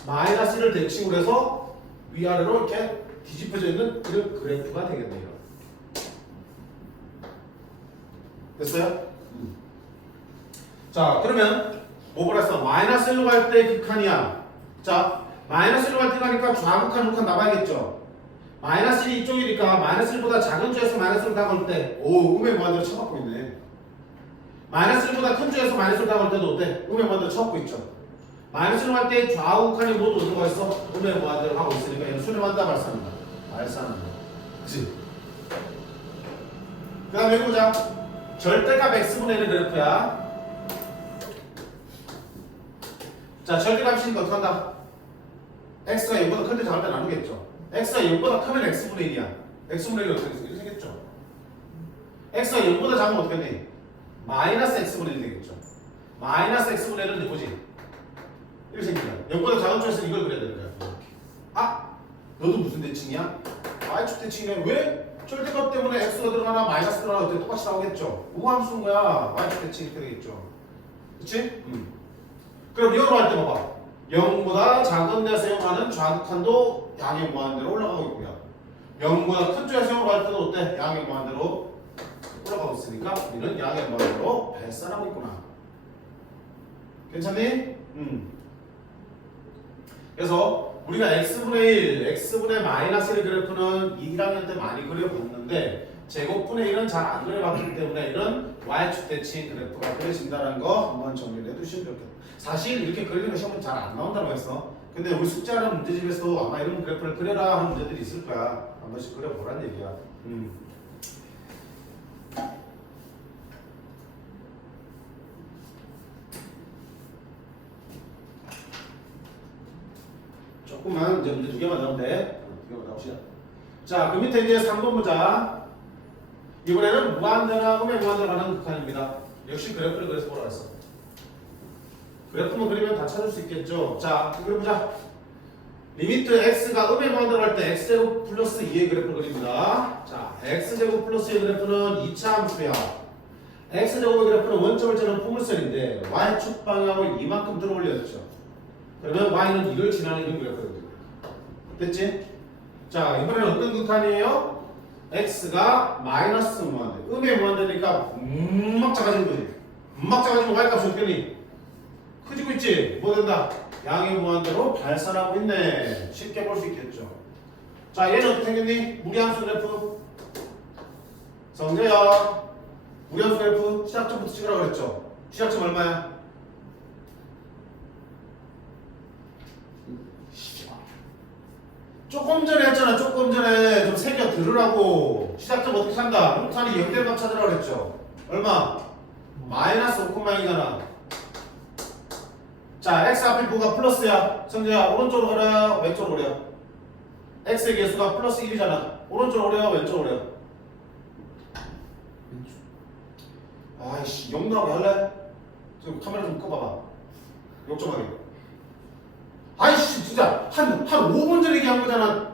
마이너스 1을 대칭으로 해서 위아래로 이렇게 뒤집혀져 있는 이런 그래프가 되겠네요. 됐어요? 자 그러면 뭐 그랬어? 마이너스 1로 갈 때 극한이야. 자 마이너스 1로 갈 때 가니까 좌극한 우극한 나가야겠죠. 마이너스 1이 이쪽이니까 마이너스 1보다 작은 주에서 마이너스 1로 다가올 때 오 음의 무한대로 쳐받고 있네. 마이너스 1보다 큰 주에서 마이너스 1로 다가올 때도 어때? 음의 무한대로 쳐받고 있죠. 마이너스 1로 갈 때 좌우극한이 모두 어디로 가 있어? 음의 무한대로 가고 있으니까 얘는 수렴한다 발산한다. 발산한다. 그치? 그 다음에 여기 보자. 절대값 x분의 1의 그래프야. 자 절대값이니까 어떻게 한다? x가 0보다 클 때 작을 때 나누겠죠. x가 0보다 크면 x분의 1이야. x분의 1이 어떻게 이렇게 생겼죠. x가 0보다 작으면 어떻게 되니? 마이너스 x분의 1이 되겠죠. 마이너스 x분의 1은 뭐지? 이렇게 생긴다. 0보다 작은 쪽에서 이걸 그려야 되는 거야. 아! 너도 무슨 대칭이야? y축 대칭이네. 왜? 절대값 때문에 x가 들어가나 마이너스 들어가나 어때? 똑같이 나오겠죠. 우함수인 거야. y축 대칭 이렇게 되겠죠. 그치? 그럼 이거로 할 때 봐봐. 0보다 작은 데서 사용하는 좌극한도 양의 무한대로 올라가고 있고요. 0보다 큰 쪽에서 사용할 때도 어때? 양의 무한대로 올라가고 있으니까 우리는 양의 무한대로 발산하고 있구나. 괜찮니? 그래서 우리가 x분의 1, x분의 마이너스 1 그래프는 1학년 때 많이 그려봤는데 제곱분의 1은 잘 안 그려봤기 때문에 이런 y축 대칭 그래프가 그려진다는 거 한번 정리를 해두시면 좋겠다. 사실 이렇게 그리는 거 시험은 잘 안 나온다고 했어. 근데 우리 숙제하는 문제집에서도 아마 이런 그래프를 그려라 하는 문제들이 있을 거야. 한 번씩 그려보란 얘기야. 조금만 이제 문제 2개만 나오면 돼. 2개만 나오시자. 자, 그 밑에 이제 3번 보자. 이번에는 무한대나 음의 무한대로 가는 극한입니다. 역시 그래프를 그래서 보라 했어. 그래프만 그리면 다 찾을 수 있겠죠. 자, 그려보자. 리미트 x가 음의 무한대로 갈 때 x제곱 플러스 2의 그래프를 그립니다. 자, x제곱 플러스 2의 그래프는 2차 함수야. x제곱의 그래프는 원점을 재는 포물선인데 y축 방향을 이만큼 들어 올렸죠. 그러면 y는 이걸 지나는 이런 그래프거든요. 됐지? 자, 이번에는 어떤 극한이에요? x가 마이너스 무한대. 음의 무한대니까 막 작아지는 거지. 막 작아지면 y 값이 어떻게 되니? 커지고 있지? 뭐 된다? 양의 무한대로 발산하고 있네. 쉽게 볼 수 있겠죠. 자, 얘는 어떻게 생겼니? 무리함수 그래프. 성재야. 무리함수 그래프 시작점부터 찍으라고 그랬죠? 시작점 얼마야? 조금 전에 했잖아. 조금 전에 좀 새겨 들으라고. 시작점 어떻게 산다? 루탄이 0대 값 찾으라고 그랬죠. 얼마? 마이너스 5,2잖아. 자, x 앞에 뭐가 플러스야. 성재야, 오른쪽으로 가라, 왼쪽으로 오려. x의 개수가 플러스 1이잖아. 오른쪽으로 오려, 왼쪽으로 오려. 아이씨, 0 나오게 할래? 좀 카메라 좀 꺼봐봐. 욕 좀 하게. 아이씨, 진짜 한 5분 전에 얘기한 거잖아.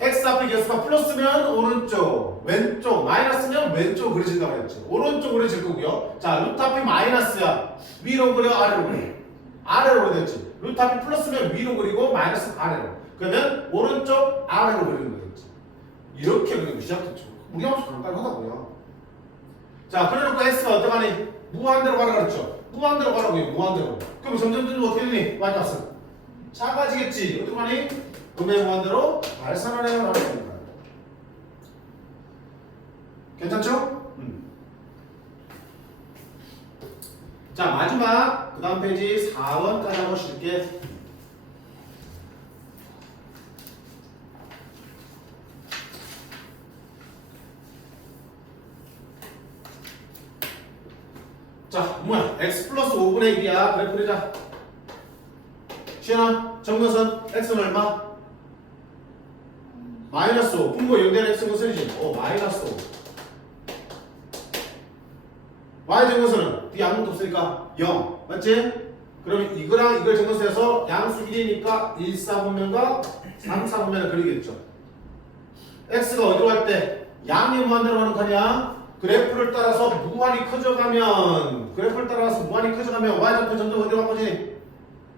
x 앞에 개수가 플러스면 오른쪽, 왼쪽, 마이너스면 왼쪽 그려진다고 했죠. 오른쪽 그려질 거고요. 자, 루트 앞이 마이너스야. 위로 그려, 아래로 그려. 아래로 그렸지. 루트 앞이 플러스면 위로 그리고 마이너스 아래로. 그러면 오른쪽, 아래로 그리는 거겠지. 이렇게 그리고 시작했죠. 우리 함수 간단하다고요. 자, 그래놓고 x가 어떡하니? 무한대로 가라 그랬죠. 무한대로 가라고요. 무한대로. 그럼 점점 어떻게 되니? y-값은 작아지겠지. 어떻게 하니? 음의 무한대로 발산하네요. 라고 합니다. 괜찮죠? 자, 마지막 그 다음 페이지 4번까지 한번 쉴게. 자, 뭐야? x 플러스 5분의 1이야. 그래, 그리자. 시연아, 정근선 x는 얼마? 마이너스 5. 분모 0대는 x는 것이지. 마이너스 5. y 정근선은 뒤에 아무것도 없으니까 0. 맞지? 그러면 이거랑 이걸 정근선해서 양수 1이니까 1, 4분면과 3, 4분면을 그리겠죠. x가 어디로 갈 때? 양의 무한대로 가는 거냐? 그래프를 따라서 무한히 커져가면 y좌표 점점 어디로 바꿔지니?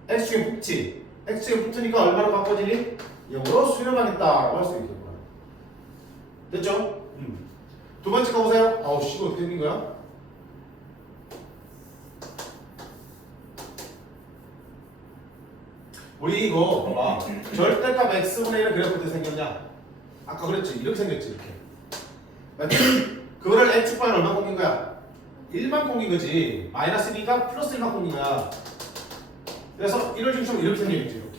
x축에 붙지. x축에 붙으니까 얼마로 바꿔지니? 0으로 수렴하겠다라고 할 수 있겠구나. 됐죠? 두 번째 거 보세요. 아우 씨, 이거 어떻게 된 거야? 우리 이거 봐봐. 절대값 x분의 1은 그래프 어떻게 생겼냐? 아까 그랬지. 이렇게 생겼지. 이렇게. 맞지? 그거를 x축방에 얼마 공긴 거야? 1만 공긴 거지. 마이너스니까 플러스 1만 공긴 거야. 그래서 1을 중심으로 이렇게 생기겠지. 이렇게.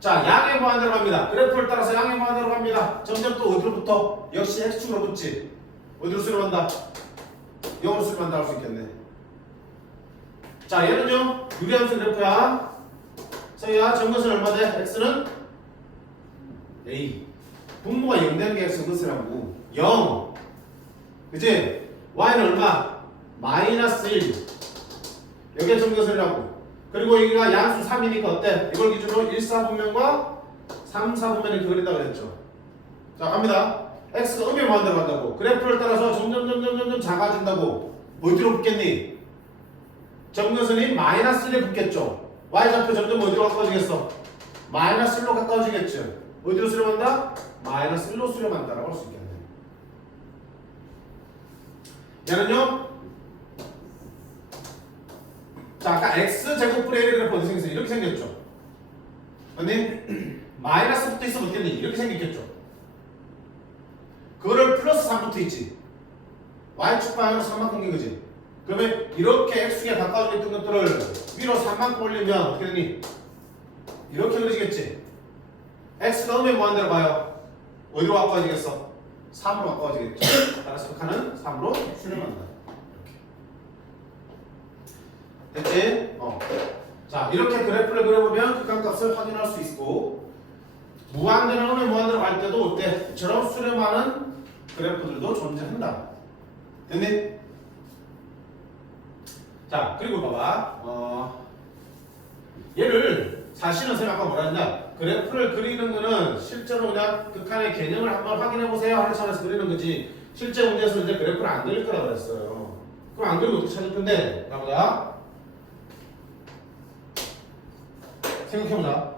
자, 양의 무한대로 갑니다. 그래프를 따라서 양의 무한대로 갑니다. 점점 또 어디로부터? 역시 x축으로 붙지. 어디로 수렴한다? 0으로 수렴한다 할 수 있겠네. 자, 얘는요 유리함수 그래프야. 서희야, 정것은 얼마 돼? x는 a. 분모가 0 되는 게 x는 것이라고. 0. 그치? y는 얼마? 마이너스 1. 여기에 정것이라고. 그리고 여기가 양수 3이니까 어때? 이걸 기준으로 1, 4분면과 3, 4분면을 그린다 그랬죠. 자, 갑니다. x가 음의 무한대로 간다고. 그래프를 따라서 점점 작아진다고. 어디로 붙겠니? 정근선이 마이너스 1에 붙겠죠. y좌표 점점 어디로 가까워지겠어? 마이너스 1로 가까워지겠죠. 어디로 수렴한다? 마이너스 1로 수렴한다라고 할 수 있겠네. 얘는요? 자, 아까 x제곱분의 1의 그래프 어디 생겼어요? 이렇게 생겼죠. 근데 마이너스 붙어 있으면 어떻게 되니? 이렇게 생겼겠죠. 그거를 플러스 3 붙어 있지. y축 방향으로 3만큼 옮긴 거지. 그러면 이렇게 x축에 가까워져 있던 것들을 위로 3만큼 올리면 어떻게 되니? 이렇게 그려지겠지. x가 음의 무한대로 봐요. 어디로 가까워지겠어? 3으로 가까워지겠죠. 따라서 극한은 3으로 수렴한다. 이렇게. 됐지? 자, 이렇게 그래프를 그려보면 극한값을 확인할 수 있고, 무한대로 음의 무한대로 갈 때도 어때? 이처럼 수렴하는 그래프들도 존재한다. 됐니? 자, 그리고 봐봐. 얘를 사실은 쌤 아까 뭐라 했냐? 그래프를 그리는 거는 실제로 그냥 극한의 개념을 한번 확인해 보세요 하는 차원에서 그리는 거지. 실제 문제에서 이제 그래프를 안 그릴 거라 그랬어요. 그럼 안 그리고 어떻게 찾을 건데? 라고야. 생각해보자.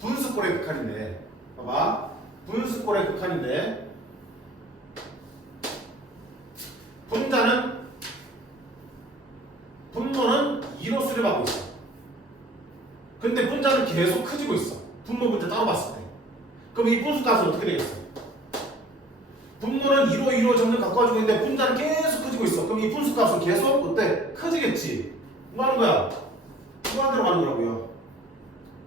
분수꼴의 극한인데, 봐봐. 분수꼴의 극한인데, 분모는 2로 수렴하고 있어. 근데 분자는 계속 커지고 있어. 분모 분자 따로 봤을 때. 그럼 이 분수값은 어떻게 되겠어? 분모는 2로 점점 가까워지고 있는데 분자는 계속 커지고 있어. 그럼 이 분수값은 계속 어때? 커지겠지. 뭐 하는 거야? 무한대로 가는 거라고요.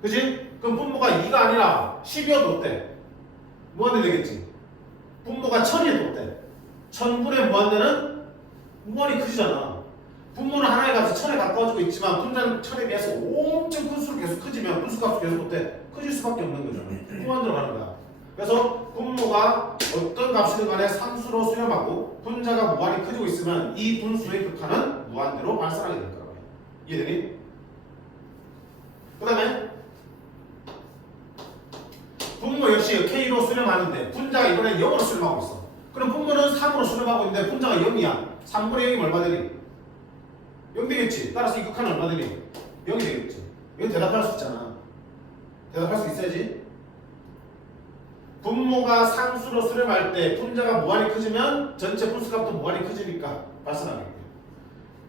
그지? 그럼 분모가 2가 아니라 10이어도 어때? 무한대 되겠지. 분모가 1000이어도 어때? 1000분의 무한대는 무한히 크지잖아. 분모는 하나에 값이 1000에 가까워지고 있지만 분자는 1000에 비해서 엄청 큰 수로 계속 크지만 분수값이 계속 어때? 커질 수밖에 없는 거잖아. 무한대로 가는 거야. 그래서 분모가 어떤 값이든 간에 상수로 수렴하고 분자가 무한히 커지고 있으면 이 분수의 극한은 무한대로 발산하게 될 거라고. 이해되니? 그 다음에 분모 역시 K로 수렴하는데 분자가 이번에 0으로 수렴하고 있어. 그럼 분모는 3으로 수렴하고 있는데 분자가 0이야. 3분의 0이면 얼마 되니? 0 되겠지. 따라서 이 극한은 얼마 되니? 0이 되겠지. 이건 대답할 수 있잖아. 대답할 수 있어야지. 분모가 상수로 수렴할 때 분자가 무한히 커지면 전체 분수값도 무한히 커지니까 발산하겠고요.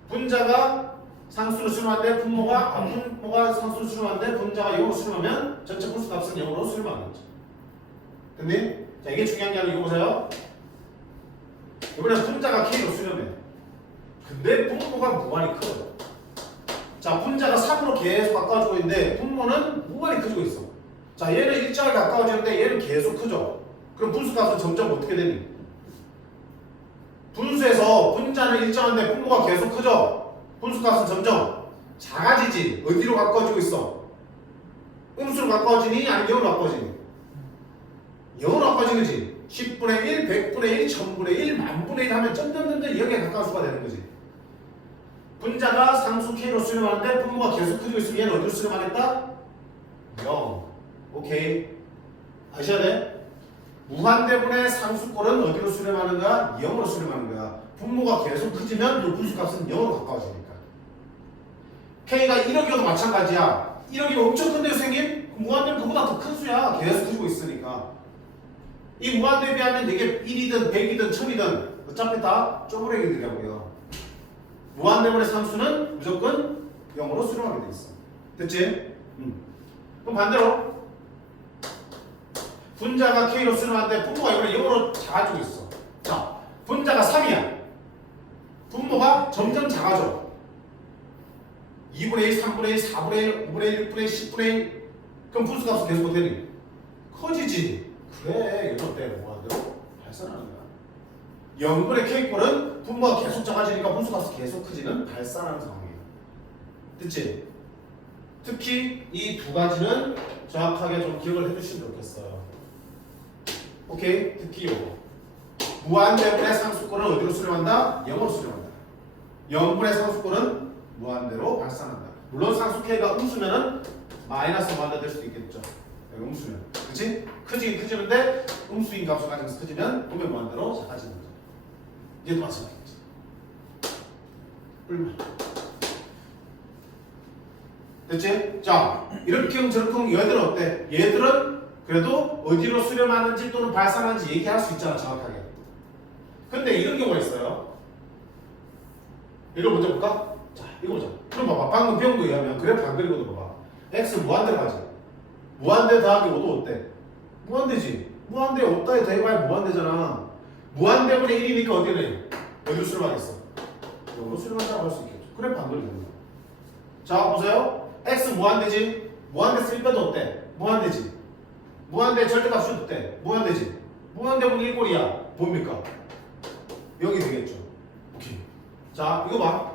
분자가 상수로 수렴하는데 분모가 상수로 수렴하는데 분자가 0으로 수렴하면 전체 분수값은 0으로 수렴하겠죠. 근데 자 이게 중요한 게 아니고 이거 보세요. 이번엔 분자가 K로 수렴해. 근데 분모가 무한히 커요. 자 분자가 3으로 계속 가까워지고 있는데 분모는 무한히 커지고 있어. 자 얘는 일정하게 가까워지는데 얘는 계속 크죠. 그럼 분수값은 점점 어떻게 되니? 분수에서 분자는 일정한데 분모가 계속 크죠. 분수값은 점점 작아지지. 어디로 가까워지고 있어? 음수로 가까워지니 아니면 0으로 가까워지니? 0으로 가까워지는 거지. 10분의 1, 100분의 1, 1000분의 1, 만분의 1 하면 점점 여기에 가까운 수가 되는 거지. 분자가 상수 K로 수렴하는데 분모가 계속 커지고 있으면 얘는 어디로 수렴하겠다? 0. 오케이. 아셔야 돼? 무한대분의 상수꼴은 어디로 수렴하는가? 0으로 수렴하는 거야. 분모가 계속 커지면 이 분수값은 0으로 가까워지니까. K가 1억이어도 마찬가지야. 1억이 엄청 큰데 선생님? 무한대는 그보다 더 큰 수야. 계속 커지고 있으니까. 이 무한대에 비하면 이게 1이든 100이든 1000이든 어차피 다 쪼그레기들이라고요. 무한대분의 상수는 무조건 0으로 수렴하게 돼 있어. 됐지? 그럼 반대로 분자가 K로 수렴하는데 분모가 이번에 0으로 작아지고 있어. 자, 분자가 3이야. 분모가 점점 작아져. 2분의 1, 3분의 1, 4분의 1, 5분의 1, 6분의 1, 10분의 1. 그럼 분수값은 계속 어떻게 커지지. 그래, 이럴 때 무한대로 발산하는 거야. 0분의 K꼴은 분모가 계속 작아지니까 분수값이 계속 커지는 발산하는 상황이에요. 됐지? 특히 이 두 가지는 정확하게 좀 기억을 해주시면 좋겠어요. 오케이? 특히 이거 무한대분의 상수꼴은 어디로 수렴한다? 0으로 수렴한다. 0분의 상수꼴은 무한대로 발산한다. 물론 상수 K가 음수면은 마이너스 무한대 될 수도 있겠죠. 음수면. 그치? 크지긴 크지는데 음수인 값을 가지면서 커지면 보면 무한대로 작아지는 거죠. 얘도 마찬가지겠지. 불만. 됐지? 자, 이렇게 저렇게 얘들은 어때? 얘들은 그래도 어디로 수렴하는지 또는 발산하는지 얘기할 수 있잖아, 정확하게. 근데 이런 경우가 있어요. 이거 먼저 볼까? 자, 이거 보자. 그럼 봐봐. 방금 배운 거에 의하면 그래프 안 그리고도 봐봐. x 무한대로 가지. 무한대 더하기 5도 어때? 무한대지. 무한대 5따에 더해봐야 무한대잖아. 무한대분의 1이니까 어디로 수렴하겠어? 여기로 수렴한다고 할 수 있겠죠. 그래프 안 그리면 됩니다. 자, 보세요. x 무한대지. 무한대 쓸 빼도 어때? 무한대지. 무한대 절대값이 어때? 무한대지. 무한대분의 1꼴이야. 뭡니까? 여기 되겠죠. 오케이. 자, 이거 봐.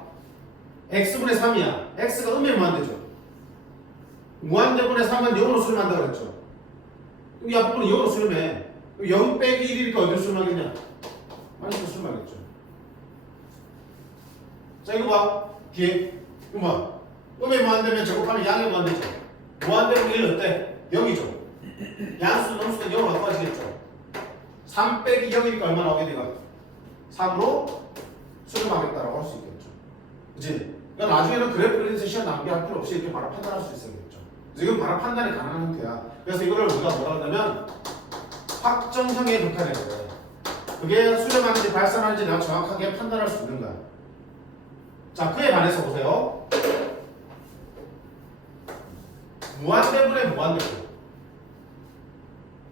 x분의 3이야. x가 음의 무한대죠. 무한대분의 3은 0으로 수렴한다고 그랬죠. 이 앞부분은 0으로 수렴해. 0 빼기 1이니까 어디로 수렴하겠냐? 마이너스로 수렴하겠죠. 자, 이거 봐. 뒤에. 이거 봐. 음의 무한대면 제곱하면 양의 무한대죠. 무한대분의 1은 어때? 0이죠. 양수는 음수는 0으로 바꿔지겠죠. 3 빼기 0이니까 얼마 나오게 돼가? 3으로 수렴하겠다라고 할 수 있겠죠. 그치? 그러니까 나중에는 그래프 그리면서 시간 낭비할 필요 없이 이렇게 바로 판단할 수 있어야겠죠. 지금 바로 판단이 가능한 형태야. 그래서 이거를 우리가 뭐라 하냐면 확정형의 극한이라고 해요. 그게 수렴하는지 발산하는지 내가 정확하게 판단할 수 있는 거야. 자, 그에 반해서 보세요. 무한대분의 무한대분.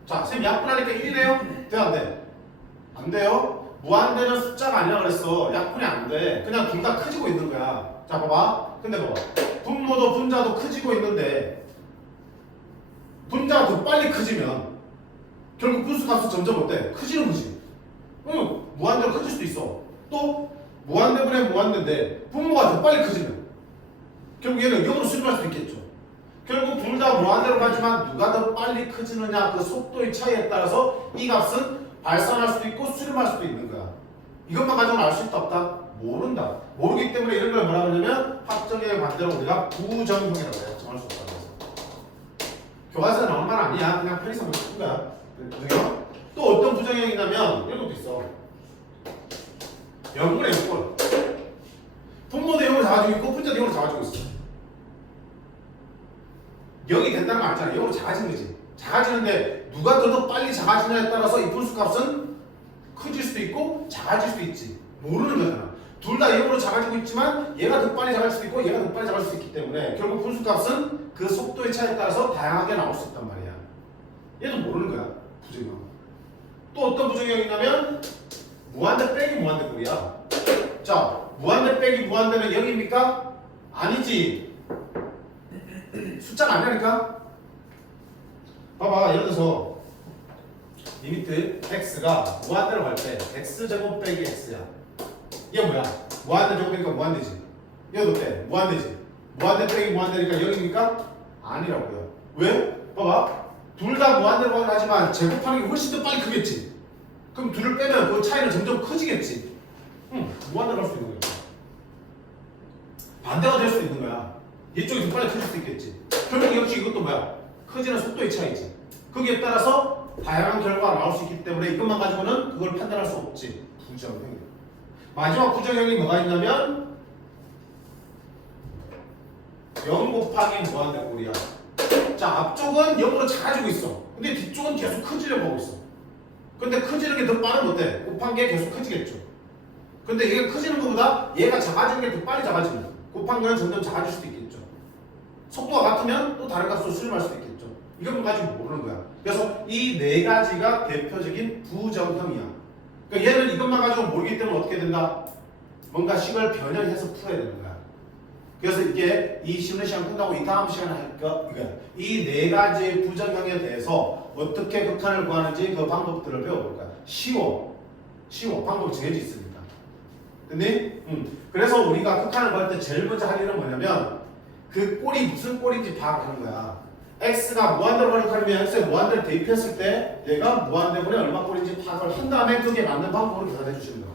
자, 선생님 약분하니까 1이네요? 돼, 안 돼? 안 돼요? 무한대는 숫자가 아니라 그랬어. 약분이 안 돼. 그냥 둘 다 커지고 있는 거야. 자, 봐봐. 근데 봐봐. 분모도 분자도 커지고 있는데 분자가 더 빨리 커지면 결국 분수값은 점점 어때? 커지는 거지. 무한대로 커질 수도 있어. 또 무한대분의 무한대인데 분모가 더 빨리 커지면 결국 얘는 0으로 수렴할 수도 있겠죠. 결국 둘 다 무한대로 가지만 누가 더 빨리 커지느냐 그 속도의 차이에 따라서 이 값은 발산할 수도 있고 수렴할 수도 있는 거야. 이것만 가지고는 알 수 있다 없다? 모른다. 모르기 때문에 이런 걸 뭐라 그러냐면 확정의 반대로 우리가 부정형이라고 해요. 정할 수 없다고 해서. 교과서에 나오는 말 아니야. 그냥 편의성을 쓴 거야. 부정형. 또 어떤 부정형이냐면 이런 것도 있어. 0분의 6번. 분모도 0으로 잡아주고 있고 분자도 0으로 잡아주고 있어. 0이 된다는 거 알잖아. 0으로 작아지는 거지. 작아지는데 누가 더 빨리 작아지냐에 따라서 이 분수값은 커질 수도 있고 작아질 수도 있지. 모르는 거잖아. 둘 다 0으로 작아지고 있지만 얘가 더 빨리 작아질 수도 있고 얘가 더 빨리 작아질 수도 있기 때문에 결국 분수값은 그 속도의 차이에 따라서 다양하게 나올 수 있단 말이야. 얘도 모르는 거야. 부정형. 또 어떤 부정형이 있냐면 무한대 빼기 무한대 꼴이야. 자, 무한대 빼기 무한대는 0입니까? 아니지. 숫자가 아니라니까? 봐봐, 예를 들어서 리미트 x가 무한대로 갈 때 x제곱 빼기 x야. 이게 뭐야? 무한대 제곱이니까 무한대지. 이것도 어때? 무한대지. 무한대 빼기 무한대니까 0입니까? 아니라고요. 왜? 봐봐. 둘 다 무한대로 하지만 제곱하는 게 훨씬 더 빨리 크겠지. 그럼 둘을 빼면 그 차이는 점점 커지겠지. 무한대로 할 수 있는 거야. 반대가 될 수 있는 거야. 이쪽이 더 빨리 커질 수 있겠지. 결국 역시 이것도 뭐야? 커지는 속도의 차이지. 거기에 따라서 다양한 결과가 나올 수 있기 때문에 이것만 가지고는 그걸 판단할 수 없지. 부정형이. 마지막 부정형이 뭐가 있냐면 0 곱하기 무한대 꼴이야. 자, 앞쪽은 0으로 작아지고 있어. 근데 뒤쪽은 계속 커지려고 하고 있어. 근데 커지는 게 더 빠르면 어때? 곱한 게 계속 커지겠죠. 근데 이게 커지는 것보다 얘가 작아지는 게 더 빨리 작아지면 곱한 거는 점점 작아질 수도 있겠죠. 속도가 같으면 또 다른 값으로 수렴할 수도 있겠죠. 이것만 가지고 모르는 거야. 그래서 이 네 가지가 대표적인 부정형이야. 그러니까 얘는 이것만 가지고 모르기 때문에 어떻게 된다? 뭔가 식을 변형해서 풀어야 되는 거야. 그래서 이게 이 쉬는 시간 끝나고 이 다음 시간에 할까? 이 네 가지의 부정형에 대해서 어떻게 극한을 구하는지 그 방법들을 배워볼 거야. 쉬워. 방법이 정해져 있습니다. 근데 그래서 우리가 극한을 구할 때 제일 먼저 할 일은 뭐냐면 그 꼴이 무슨 꼴인지 파악하는 거야. x가 무한대로 가려면 x에 무한대를 대입했을 때 얘가 무한대분의 얼마 꼴인지 파악을 한 다음에 그게 맞는 방법으로 계산해 주시는 거야.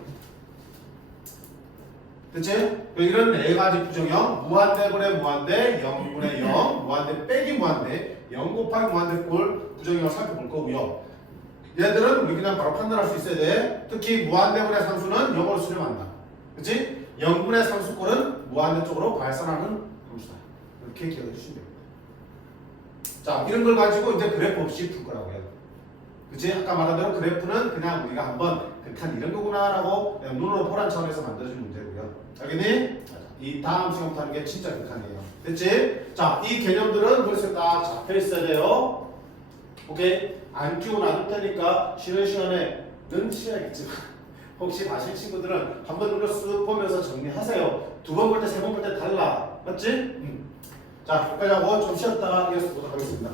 됐지? 이런 네 가지 부정형 무한대분의 무한대, 0분의 0, 무한대 빼기 무한대, 0 곱하기 무한대 꼴 부정형을 살펴볼 거고요. 얘들은 우리 그냥 바로 판단할 수 있어야 돼. 특히 무한대분의 상수는 0으로 수렴한다. 그치? 0분의 상수꼴은 무한대 쪽으로 발산하는 함수다. 이렇게 기억해 주시면 됩니다. 자, 이런 걸 가지고 이제 그래프 없이 풀 거라고요. 그치? 아까 말한 대로 그래프는 그냥 우리가 한번 극한 이런 거구나라고 눈으로 보란 차원에서 만들어준 문제고요. 알겠니? 이 다음 시간부터 하는 게 진짜 극한이에요. 됐지? 자, 이 개념들은 머릿속에 딱 잡혀 있어야 돼요. 오케이? 안 끼고 놔둘 테니까 쉬는 시간에 눈치야겠지만 혹시 마실 친구들은 한 번 정도 쓱 보면서 정리하세요. 두 번 볼 때, 세 번 볼 때 달라. 맞지? 자, 여기까지 하고 좀 쉬었다가 이어서 보도록 하겠습니다.